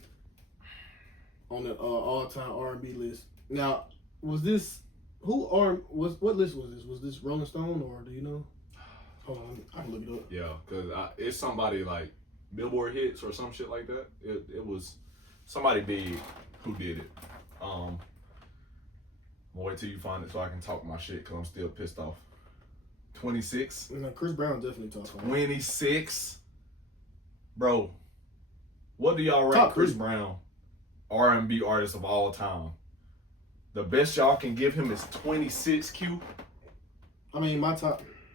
on the all-time R&B list. Now, was this what list was this? Was this Rolling Stone or do you know? Hold on, I can look it up. Yeah, because it's somebody like Billboard Hits or some shit like that. It was somebody big who did it. I'm gonna wait till you find it so I can talk my shit because I'm still pissed off. 26. No, Chris Brown definitely talking. 26. Bro, what do y'all rate Top Chris 3. Brown R&B artist of all time? The best y'all can give him is 26 Q. I mean,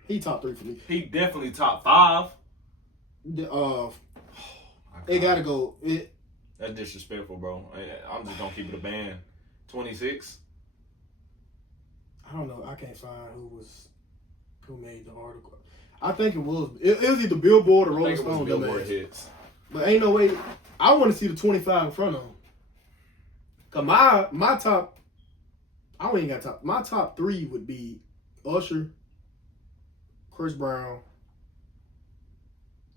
he top 3 for me. He definitely top 5. It gotta go. That's disrespectful, bro. I'm just gonna keep it a band. 26. I don't know. I can't find who made the article. I think it was either Billboard or Rolling Stone. Billboard Hits. But ain't no way. I want to see the 25 in front of him. Cause my top, I ain't got top. My top 3 would be Usher, Chris Brown.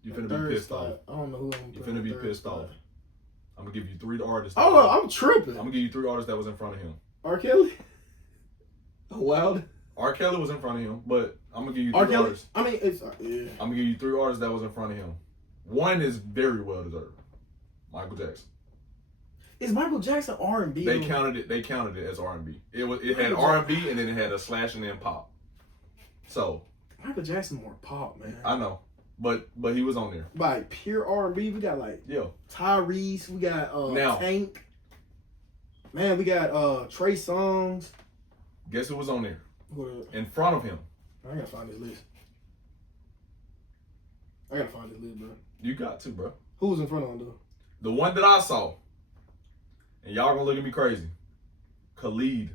You finna be pissed off. I don't know who I'm. You finna be pissed off. I'm gonna give you 3 artists. Oh, I'm tripping. I'm gonna give you 3 artists that was in front of him. R. Kelly. Oh, Wild. R. Kelly was in front of him, but I'm gonna give you 3 R. Kelly. artists. I mean, it's I'm gonna give you 3 artists that was in front of him. One is very well deserved. Michael Jackson. Is Michael Jackson R&B? They counted it as R&B. It had R&B and then it had a slash and then pop. So Michael Jackson more pop, man. I know, but he was on there. By pure R&B, we got like Tyrese, we got Tank. Man, we got Trey Songz. Guess who was on there? In front of him. I gotta find this list. Bro. You got to, bro. Who was in front of him, though? The one that I saw, and y'all gonna look at me crazy. Khalid.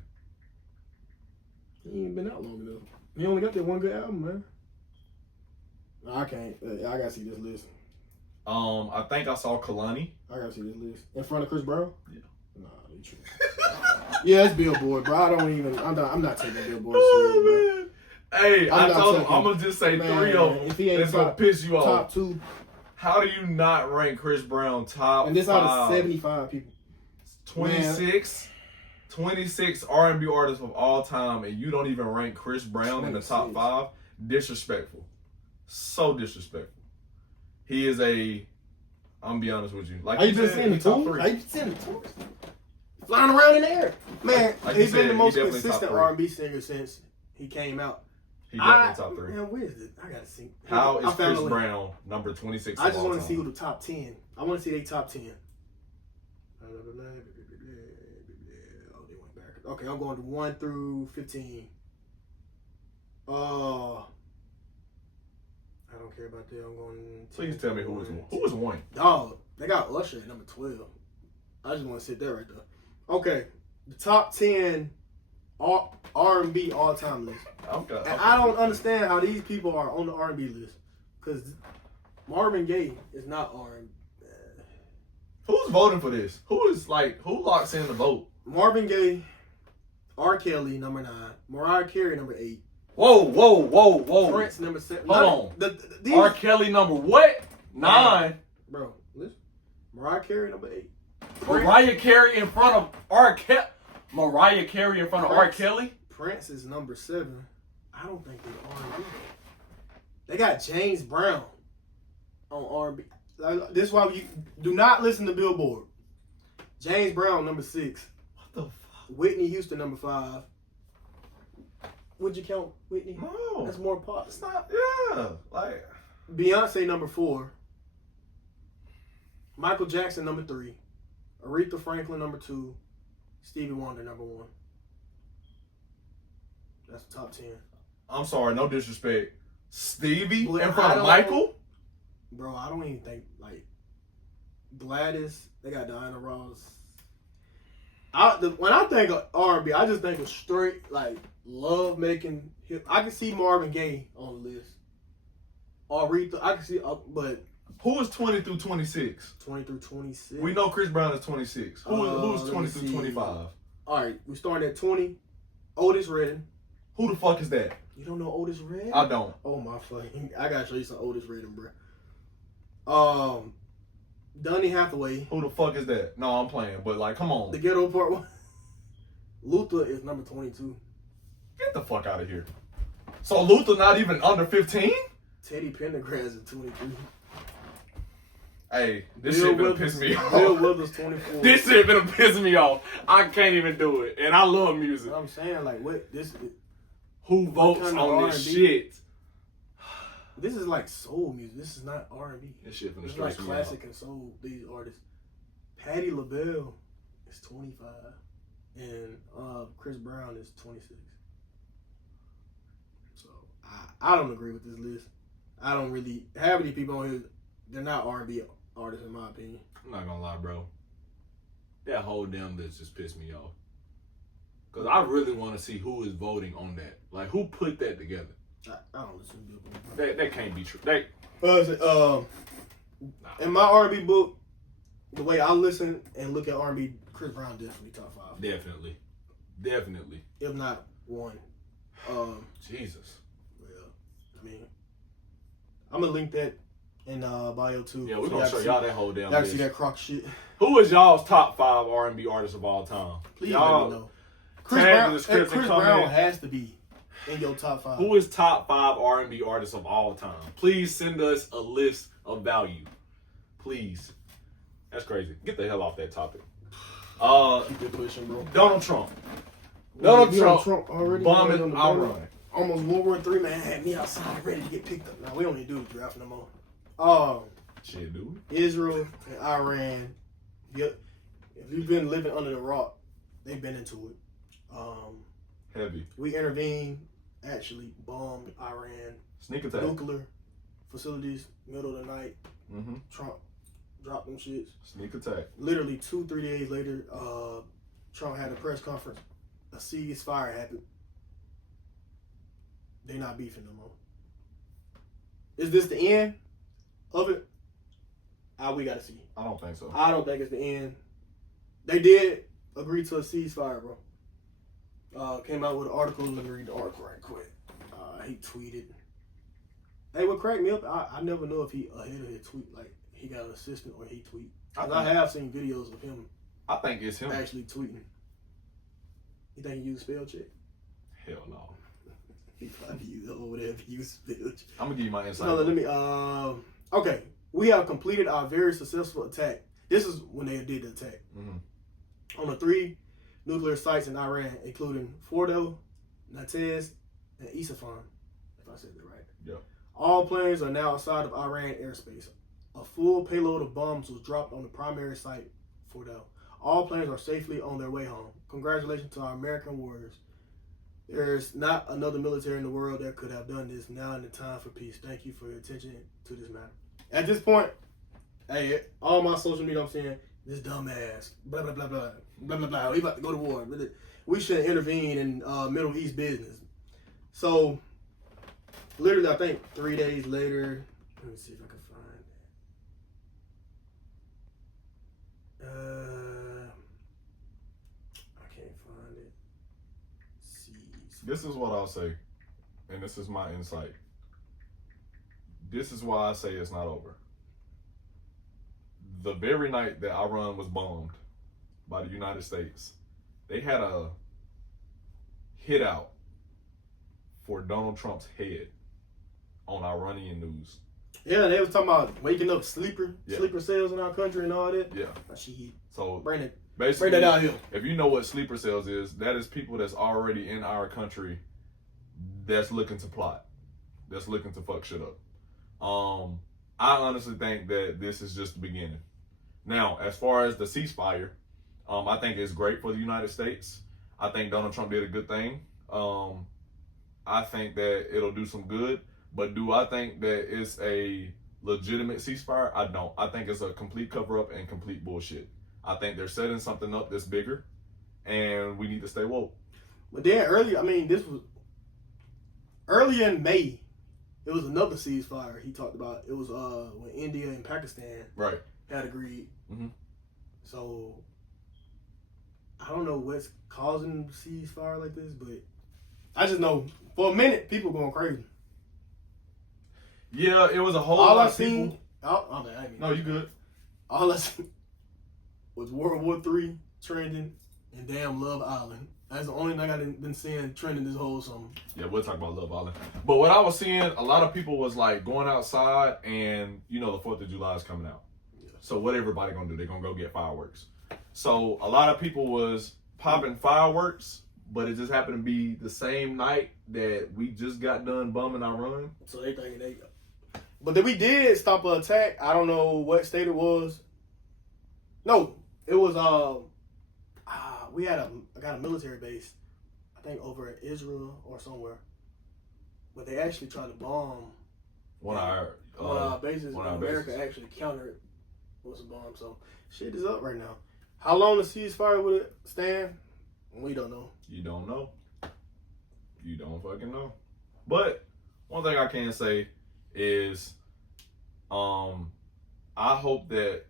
He ain't been out long enough. He only got that one good album, man. I can't. I gotta see this list. I think I saw Kalani. I gotta see this list. In front of Chris Brown? Yeah. Nah, you true. Yeah, it's Billboard, bro. I'm not taking Billboard serious, man. Hey, I told him I'm gonna just say 3 of them. If he ain't it's gonna piss you off. Top 2. How do you not rank Chris Brown top 5? And this out of 75 people. 26. 26 R&B artists of all time, and you don't even rank Chris Brown in the top 5. Disrespectful. So disrespectful. He is a. I'm gonna be honest with you. Like How you been seeing the top tour? 3. How you been seeing the tour? Flying around in the air, man. Like He's been said, the most he definitely consistent top 3. R&B singer since he came out. He definitely top 3. Man, where is it? I gotta see. How is I found Chris the link. Brown number 26? I just want to see who the top 10. I want to see their top 10. Oh, they went back. Okay, I'm going to 1 through 15. I don't care about that. I'm going. Please tell me who was 1. Dog, they got Usher at number 12. I just want to sit there right there. Okay, the top 10 R&B all-time list. Okay. And I don't understand how these people are on the R&B list, because Marvin Gaye is not R&B. Who's voting for this? Who locks in the vote? Marvin Gaye, R. Kelly number 9, Mariah Carey number 8. Whoa. Prince number 7. Hold on. R. Kelly number what? 9. Bro, listen. Mariah Carey number 8. Mariah Carey in front of R. Kelly. Mariah Carey in front of R. Kelly. Prince is number 7. I don't think they're R&B. They got James Brown on R&B. This is why you do not listen to Billboard. James Brown number 6. What the fuck? Whitney Houston number 5. Would you count Whitney? No. That's more pop. It's not. Yeah. Like. Beyonce number 4. Michael Jackson number 3. Aretha Franklin number 2. Stevie Wonder number 1. That's the top 10. I'm sorry, no disrespect. Stevie But in front I of don't- Michael? Bro, I don't even think, like, Gladys, they got Diana Ross. When I think of R&B, I just think of straight, like, love-making hip. I can see Marvin Gaye on the list. Aretha, I can see, but Who is 20 through 26? 20 through 26. We know Chris Brown is 26. Who's let 20 me through see. 25? All right, we starting at 20. Otis Redding. Who the fuck is that? You don't know Otis Redding? I don't. Oh my fucking! I gotta show you some Otis Redding, bro. Donny Hathaway. Who the fuck is that? No, I'm playing, but like, come on. The Ghetto Part 1. Luther is number 22. Get the fuck out of here. So Luther not even under 15? Teddy Pendergrass is 23. Hey, this Bill shit gonna Withers- piss me off. Bill Withers 24. This shit gonna piss me off. I can't even do it, and I love music. I'm saying, like, what this? Who votes kind of on this R&B? shit? This is like soul music. This is not R&B. This shit finna It's like stress me out. classic and soul. These artists. Patti LaBelle is 25, and Chris Brown is 26. So I don't agree with this list. I don't really have any people on here. They're not R&B artists in my opinion. I'm not gonna lie, bro. That whole damn list just pissed me off. Cause I really want to see who is voting on that. Like, who put that together? I don't listen to Billboard. That can't be true. In my R&B book, the way I listen and look at R&B, Chris Brown definitely top 5. Definitely. If not 1. Jesus. Well, I mean, I'm gonna link that in bio too. Yeah, we're so gonna show y'all that whole damn Y'all list. see that crock shit. Who is y'all's top 5 R&B artists of all time? Please y'all, let me know. Chris tag Brown, the description, Chris comment. Brown has to be in your top 5. Who is top 5 R&B artists of all time? Please send us a list of value. Please. That's crazy. Get the hell off that topic. Keep it pushing, bro. Donald Trump. Donald We on Trump already bombing our Iran. Almost World War III, man, had me outside ready to get picked up. Now we don't need to do the draft no more. Shit, dude. Israel and Iran. If you've been living under the rock, they've been into it. Heavy. We intervened, actually bombed Iran. Sneak attack. Nuclear facilities, middle of the night. Mm-hmm. Trump dropped them shits. Sneak attack. Literally 2-3 days later, Trump had a press conference. A ceasefire happened. They not beefing no more. Is this the end of it? We gotta see. I don't think so. I don't think it's the end. They did agree to a ceasefire, bro. Came out with an article. Let me read the article right quick. He tweeted. Hey, what cracked me up, I never know if he ahead of his tweet, like he got an assistant or he tweet. I have seen videos of him I think it's him. actually tweeting. You think he used spell check? Hell no. He probably used over there if he used spell check. I'm gonna give you my insight. No, let me. Okay, we have completed our very successful attack. This is when they did the attack on the 3 nuclear sites in Iran, including Fordo, Natanz, and Isfahan. If I said that right. Yeah. All planes are now outside of Iran airspace. A full payload of bombs was dropped on the primary site, Fordo. All planes are safely on their way home. Congratulations to our American warriors. There's not another military in the world that could have done this. Now in the time for peace. Thank you for your attention to this matter. At this point, hey, all my social media, I'm saying, this dumbass, blah, blah, blah, blah, blah, blah, blah. We about to go to war. We shouldn't intervene in Middle East business. So, literally, I think 3 days later, let me see if I can find it. I can't find it. This is what I'll say, and this is my insight. This is why I say it's not over. The very night that Iran was bombed by the United States, they had a hit out for Donald Trump's head on Iranian news. Yeah, they was talking about waking up sleeper cells in our country and all that. Yeah. So bring that out here. If you know what sleeper cells is, that is people that's already in our country that's looking to plot, that's looking to fuck shit up. I honestly think that this is just the beginning. Now, as far as the ceasefire, I think it's great for the United States. I think Donald Trump did a good thing. I think that it'll do some good. But do I think that it's a legitimate ceasefire? I don't. I think it's a complete cover-up and complete bullshit. I think they're setting something up that's bigger, and we need to stay woke. But then this was early in May. It was another ceasefire he talked about. It was when India and Pakistan had agreed. Mm-hmm. So I don't know what's causing the ceasefire like this, but I just know for a minute people going crazy. Yeah, it was a whole lot of people. No, you good. All I seen was World War III trending and damn Love Island. That's the only thing I've been seeing trending this whole summer. Yeah, we'll talk about Love Island. But what I was seeing, a lot of people was like going outside and, the 4th of July is coming out. Yeah. So what everybody gonna do? They're gonna go get fireworks. So a lot of people was popping fireworks, but it just happened to be the same night that we just got done bombing Iran. So they thinking they go. But then we did stop an attack. I don't know what state it was. No, it was we got a military base, I think over in Israel or somewhere. But they actually tried to bomb one of our bases. America actually countered with a bomb. So shit is up right now. How long the ceasefire would it stand? We don't know. You don't know. You don't fucking know. But one thing I can say is I hope that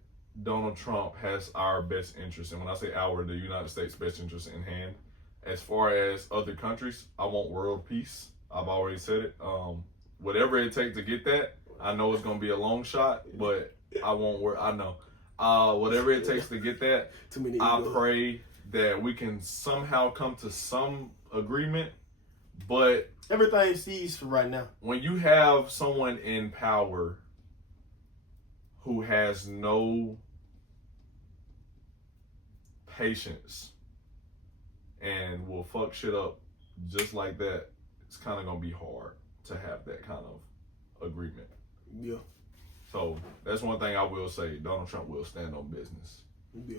Donald Trump has our best interest, and when I say our, the United States' best interest in hand. As far as other countries, I want world peace. I've already said it. Whatever it takes to get that, I know it's gonna be a long shot, but I want whatever it takes to get that. I pray that we can somehow come to some agreement, but everything ceased for right now. When you have someone in power who has no patience and will fuck shit up just like that, it's kind of gonna be hard to have that kind of agreement. Yeah. So that's one thing I will say. Donald Trump will stand on business. Yeah.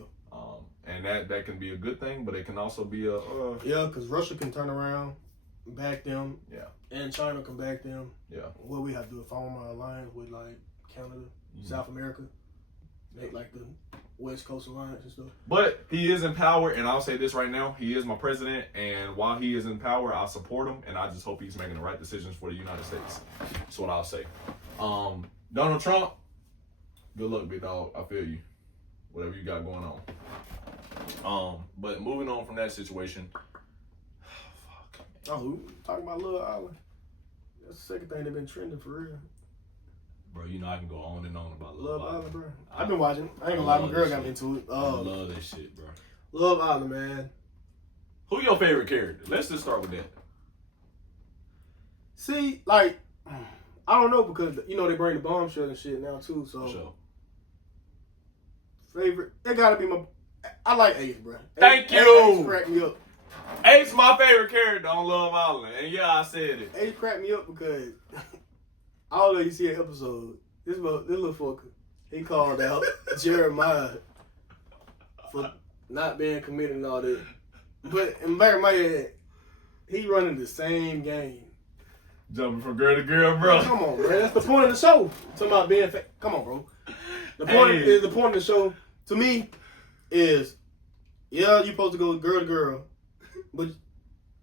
And that can be a good thing, but it can also be a yeah, because Russia can turn around, back them. Yeah. And China can back them. Yeah. What we have to do, form an alliance with like Canada, South America, make like the West Coast Alliance and stuff. But he is in power, and I'll say this right now: he is my president, and while he is in power, I support him, and I just hope he's making the right decisions for the United States. That's what I'll say. Donald Trump, good luck, big dog. I feel you. Whatever you got going on. But moving on from that situation. Oh, talking about Love Island. That's the second thing they've been trending for real. Bro, I can go on and on about Love Island, bro. I've been watching. I ain't gonna lie, my girl got me into it. I love that shit, bro. Love Island, man. Who your favorite character? Let's just start with that. See, like, I don't know because they bring the Bombshell and shit now too. So For sure. favorite, it gotta be my. I like Ace, bro. Thank you. Ace cracked me up. Ace my favorite character on Love Island, and yeah, I said it. Ace cracked me up because I don't know if you see an episode. This little fucker, he called out Jeremiah for not being committed and all that. But in the back of my head, he running the same game. Jumping from girl to girl, bro. Come on, man. That's the point of the show. Talking about being come on, bro. The point of the show to me is, yeah, you're supposed to go girl to girl, but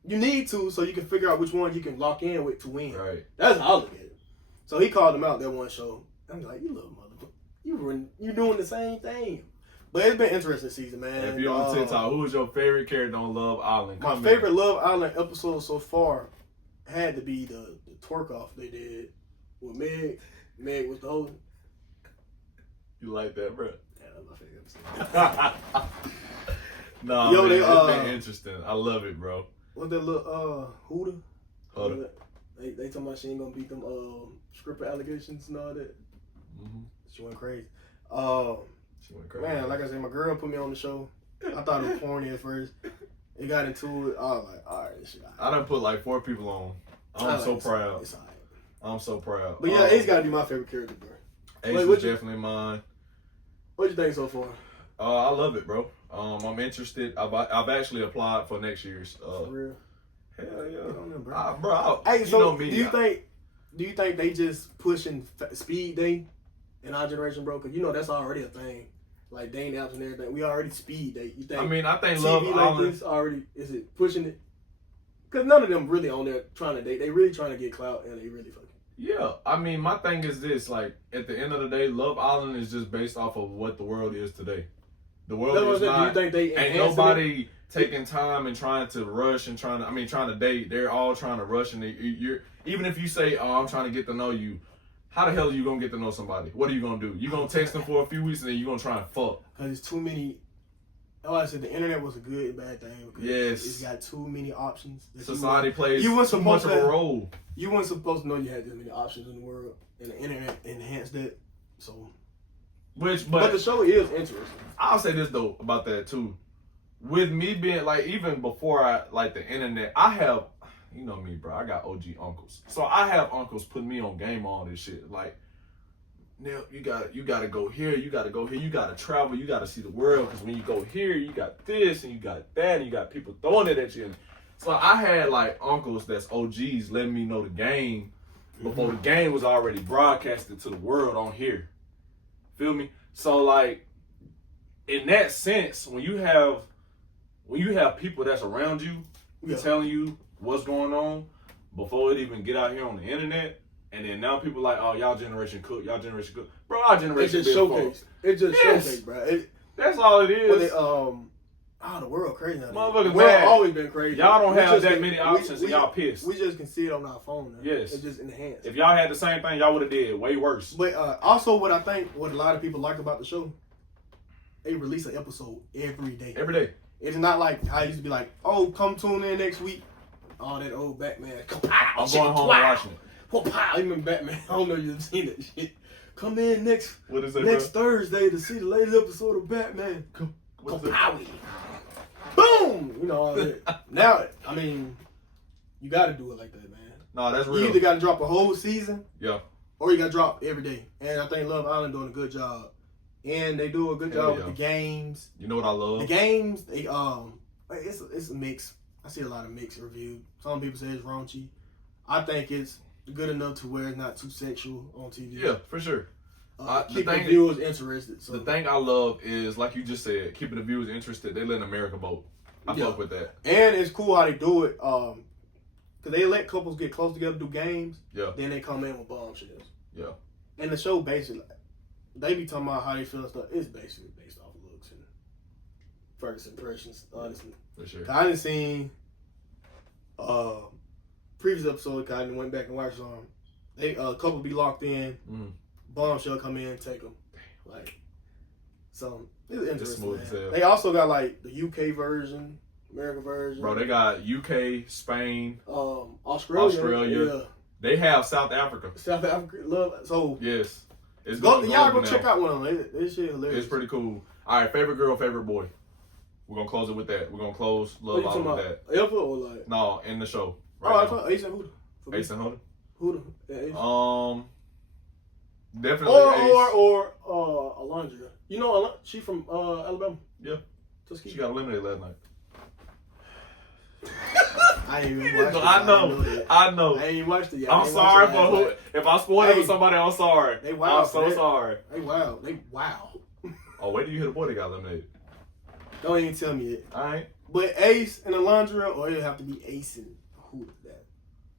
you need to so you can figure out which one you can lock in with to win. Right. That's how I look at it. So he called him out that one show. I'm like, you little motherfucker, you doing the same thing. But it's been an interesting season, man. If you're on TikTok, who is your favorite character on Love Island? My favorite Love Island episode so far had to be the twerk off they did with Meg. Meg was the host. You like that, bro? Yeah, that's my favorite episode. Nah, Yo, man, it's been interesting. I love it, bro. What's that little Huda. They talking about she ain't gonna beat them stripper allegations and all that. Mm-hmm. She went crazy. She went crazy. Man, like I said, my girl put me on the show. I thought it was corny at first. It got into it. I was like, all right, this shit. I done put like 4 people on. I'm so proud. It's all right. I'm so proud. But yeah, Ace gotta be my favorite character, bro. Ace is definitely mine. What you think so far? I love it, bro. I'm interested. I've actually applied for next year's. For real? Hell yeah, bro. Hey, so you know me. Do you think they just pushing speed date in our generation, bro? Because that's already a thing. Like dating apps and everything, we already speed date. You think? I mean, I think TV Love like Island this already is it pushing it? Because none of them really on there trying to date. They really trying to get clout, and they really fucking. Yeah, I mean, my thing is this: like, at the end of the day, Love Island is just based off of what the world is today. The world is not. Do you think they ain't nobody taking time and trying to rush and trying to date. They're all trying to rush, and you're even if you say, "Oh, I'm trying to get to know you." How the hell are you gonna get to know somebody? What are you gonna do? You gonna text them for a few weeks and then you gonna try and fuck? Because it's too many. Like I said, the internet was a good and bad thing. Yes, it's got too many options. Society plays too much of a role. You weren't supposed to know you had this many options in the world, and the internet enhanced that. So, but the show is interesting. I'll say this though about that too. With me being like, even before I like the internet, I have. You know me, bro. I got OG uncles. So I have uncles put me on game on this shit. Like, Neil, you gotta go here, you gotta go here, you gotta travel, you gotta see the world. Because when you go here, you got this and you got that, and you got people throwing it at you. So I had like uncles that's OGs letting me know the game before the game was already broadcasted to the world on here. Feel me? So like, in that sense, when you have people that's around you telling you what's going on before it even get out here on the internet, and then now people like, oh, y'all generation cook, bro. Our generation just showcased. It just showcased, bro. That's all it is. The world crazy now. Motherfuckers, the world always been crazy. Y'all don't have that many options, and y'all pissed. We just can see it on our phone now. Yes, it's just enhanced. If y'all had the same thing, y'all would have did way worse. But also, what a lot of people like about the show, they release an episode every day. Every day. It's not like I used to be like, oh, come tune in next week. All that old Batman. I'm going home and watching it. Even Batman. I don't know if you've seen that shit. Come in next Thursday to see the latest episode of Batman. Kapowie. Boom! All that. Now, I mean, you got to do it like that, man. No, that's real. You either got to drop a whole season, or you got to drop every day. And I think Love Island doing a good job. And they do a good job with the games. You know what I love? The games, they it's a mix. I see a lot of mixed reviews. Some people say it's raunchy. I think it's good enough to where it's not too sexual on TV. Yeah, for sure. Keep the viewers interested. So. The thing I love is, like you just said, keeping the viewers interested. They let America vote. I fuck with that. And it's cool how they do it. Because they let couples get close together, do games. Yeah. Then they come in with bombshells. Yeah. And the show basically, they be talking about how they feel and stuff. It's basically based off of looks and first impressions, honestly. For sure. I didn't seen previous episode. I went back and watched some. They couple be locked in. Bombshell come in and take them. Like, so it's interesting. Man. They also got like the UK version American version. Bro, they got UK, Spain, Australia. Yeah. They have South Africa. South Africa. Love. So Yes. It's y'all going go now. check out one of them. This shit hilarious. It's pretty cool. All right, favorite girl, favorite boy. We're gonna close it with that. We're gonna close Love Island with that. Alpha or like? No, in the show. I thought Ace and Huda. Ace and Huda. Huda. Yeah, Ace. Definitely Ace. Or Alondra. You know, she from Alabama. Yeah. Tuskegee. She got eliminated last night. I ain't even watched it. I know. I ain't even watched it yet. I'm sorry for who. If I spoiled it with somebody, I'm sorry. They wild. I'm so sorry. They wow. They wow. Oh, wait till you hear the boy that got eliminated. Don't even tell me it. All right. But Ace and Alondra, or it'll have to be Ace and who is that?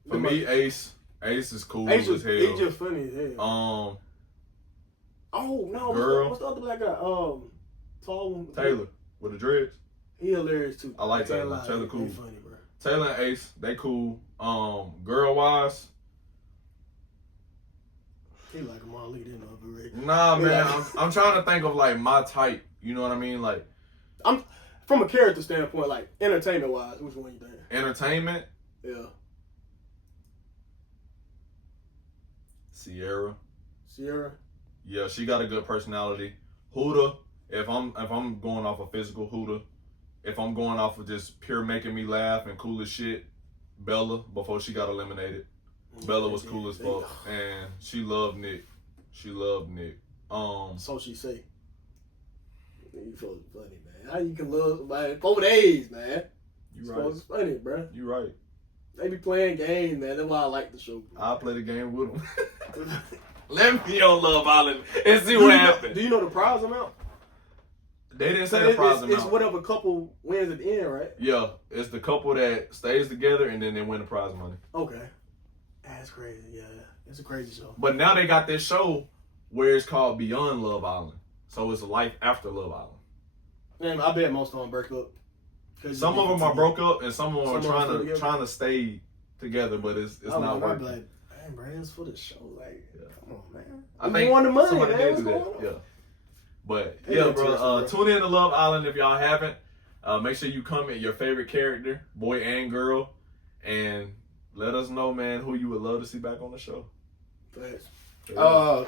For me, Ace. Ace is cool Ace as hell. He's just funny as hell. Oh no, girl. What's the other black guy? Tall one. Taylor with the dreads. He hilarious too. I like Taylor. Taylor cool. He funny, bro. Taylor and Ace, they cool. Girl wise. He like a Molly, didn't overrate. Nah, man. I'm trying to think of like my type. You know what I mean? Like, I'm from a character standpoint, like entertainment wise, which one you think? Entertainment. Yeah. Sierra. Yeah, she got a good personality. Huda, if I'm going off of physical, Huda. If I'm going off of just pure making me laugh and cool as shit, Bella, before she got eliminated. Bella was cool as fuck. And she loved Nick. So she say. You feel funny, man. How you can love somebody 4 days, man? You right. It's funny, bro. You right. They be playing games, man. That's why I like the show. I'll play the game with them. Let me on Love Island and see what happens. Do you know the prize amount? They didn't say the prize amount. It's whatever couple wins at the end, right? Yeah, it's the couple that stays together and then they win the prize money. Okay. That's crazy, yeah. It's a crazy show. But now they got this show where it's called Beyond Love Island. So it's a life after Love Island. Man, I bet most of them break up. Some of them are broke up and some of them are trying to stay together, but it's not working. I'd be like, man, bro, it's for the show. Like, come on, man. I think want the money, somebody man. did What's do going that. on? Yeah. But It's yeah, bro, interesting, tune in to Love Island if y'all haven't. Make sure you comment your favorite character, boy and girl, and let us know, man, who you would love to see back on the show. Thanks.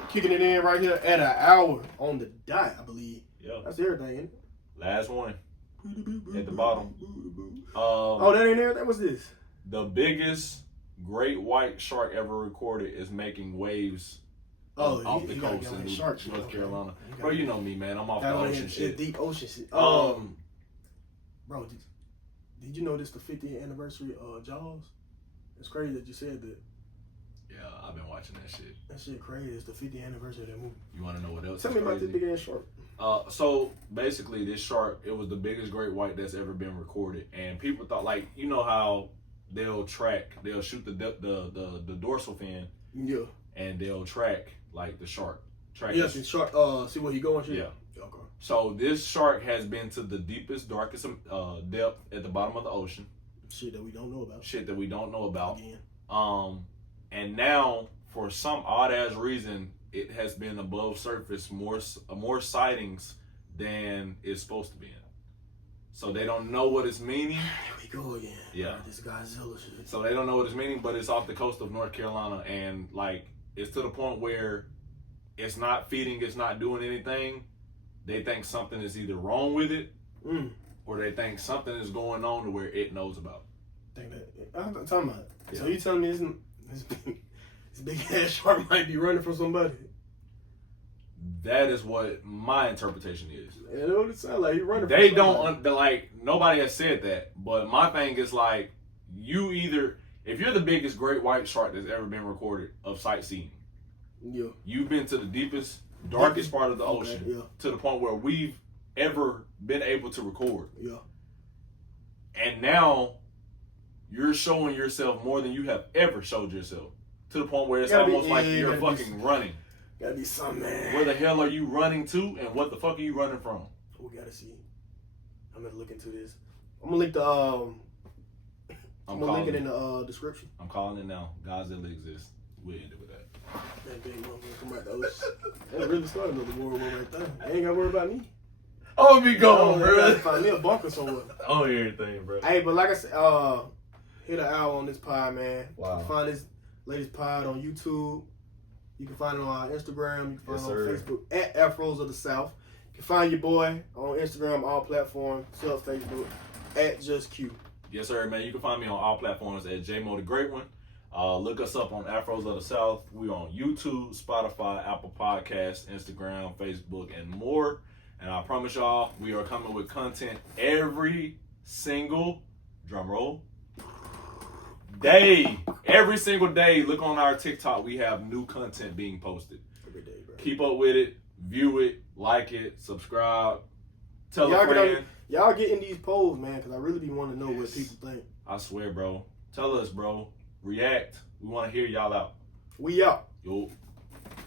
Kicking it in right here at an hour on the dot, I believe. Yeah. That's everything, ain't it? Last one. At the bottom. That ain't everything. What's this? The biggest great white shark ever recorded is making waves off the coast in North Carolina. Bro, you know me, man. I'm off the ocean shit. Deep ocean shit. Bro, did you know this the 50th anniversary of Jaws? It's crazy that you said that. Yeah, I've been watching that shit. That shit crazy. It's the 50th anniversary of that movie. You want to know what else? Tell me about this big ass shark. So basically, this shark, it was the biggest great white that's ever been recorded, and people thought, like, you know how they'll shoot the dorsal fin, yeah, and they'll track like the shark. Yes, the shark. See where he going? Yeah. Okay. So this shark has been to the deepest, darkest depth at the bottom of the ocean. Shit that we don't know about. Again. And now for some odd ass reason, it has been above surface more sightings than it's supposed to be in. So they don't know what it's meaning. Here we go again. Yeah. This Godzilla shit. So they don't know what it's meaning, but it's off the coast of North Carolina, and like it's to the point where it's not feeding, it's not doing anything. They think something is either wrong with it, or they think something is going on to where it knows about. I'm talking about. Yeah. So you telling me this big ass shark might be running from somebody? That is what my interpretation is. Yeah, that's what it sounds like. He's running. They don't like. Nobody has said that, but my thing is like, you either, if you're the biggest great white shark that's ever been recorded of sightseeing, yeah, you've been to the deepest, darkest part of the ocean, to the point where we've ever been able to record. Yeah, and now you're showing yourself more than you have ever showed yourself, to the point where it's almost like you're fucking running. Gotta be something, man. Where the hell are you running to, and what the fuck are you running from? We gotta see. I'm gonna look into this. I'm gonna link the I'm gonna link it in the description. I'm calling it now. Godzilla exists. We'll end it with that. That big motherfucker come out the ocean. That really started another world war right there. I ain't gotta worry about me. I'm gonna be gone, bro. Find me a bunker somewhere. On everything, bro. Hey, but like I said, hit an hour on this pod, man. Wow. You can find this latest pod on YouTube. You can find it on our Instagram. You can find it on Facebook at Afros of the South. You can find your boy on Instagram, all platforms, except Facebook, at Just Q. Yes, sir, man. You can find me on all platforms at JMO the Great One. Look us up on Afros of the South. We're on YouTube, Spotify, Apple Podcasts, Instagram, Facebook, and more. And I promise y'all, we are coming with content every single, drum roll, day. Every single day. Look on our TikTok. We have new content being posted. Every day, bro. Keep up with it. View it. Like it. Subscribe. Tell a friend. Y'all get in these polls, man, because I really be wanting to know what people think. I swear, bro. Tell us, bro. React. We want to hear y'all out. We out. Yo.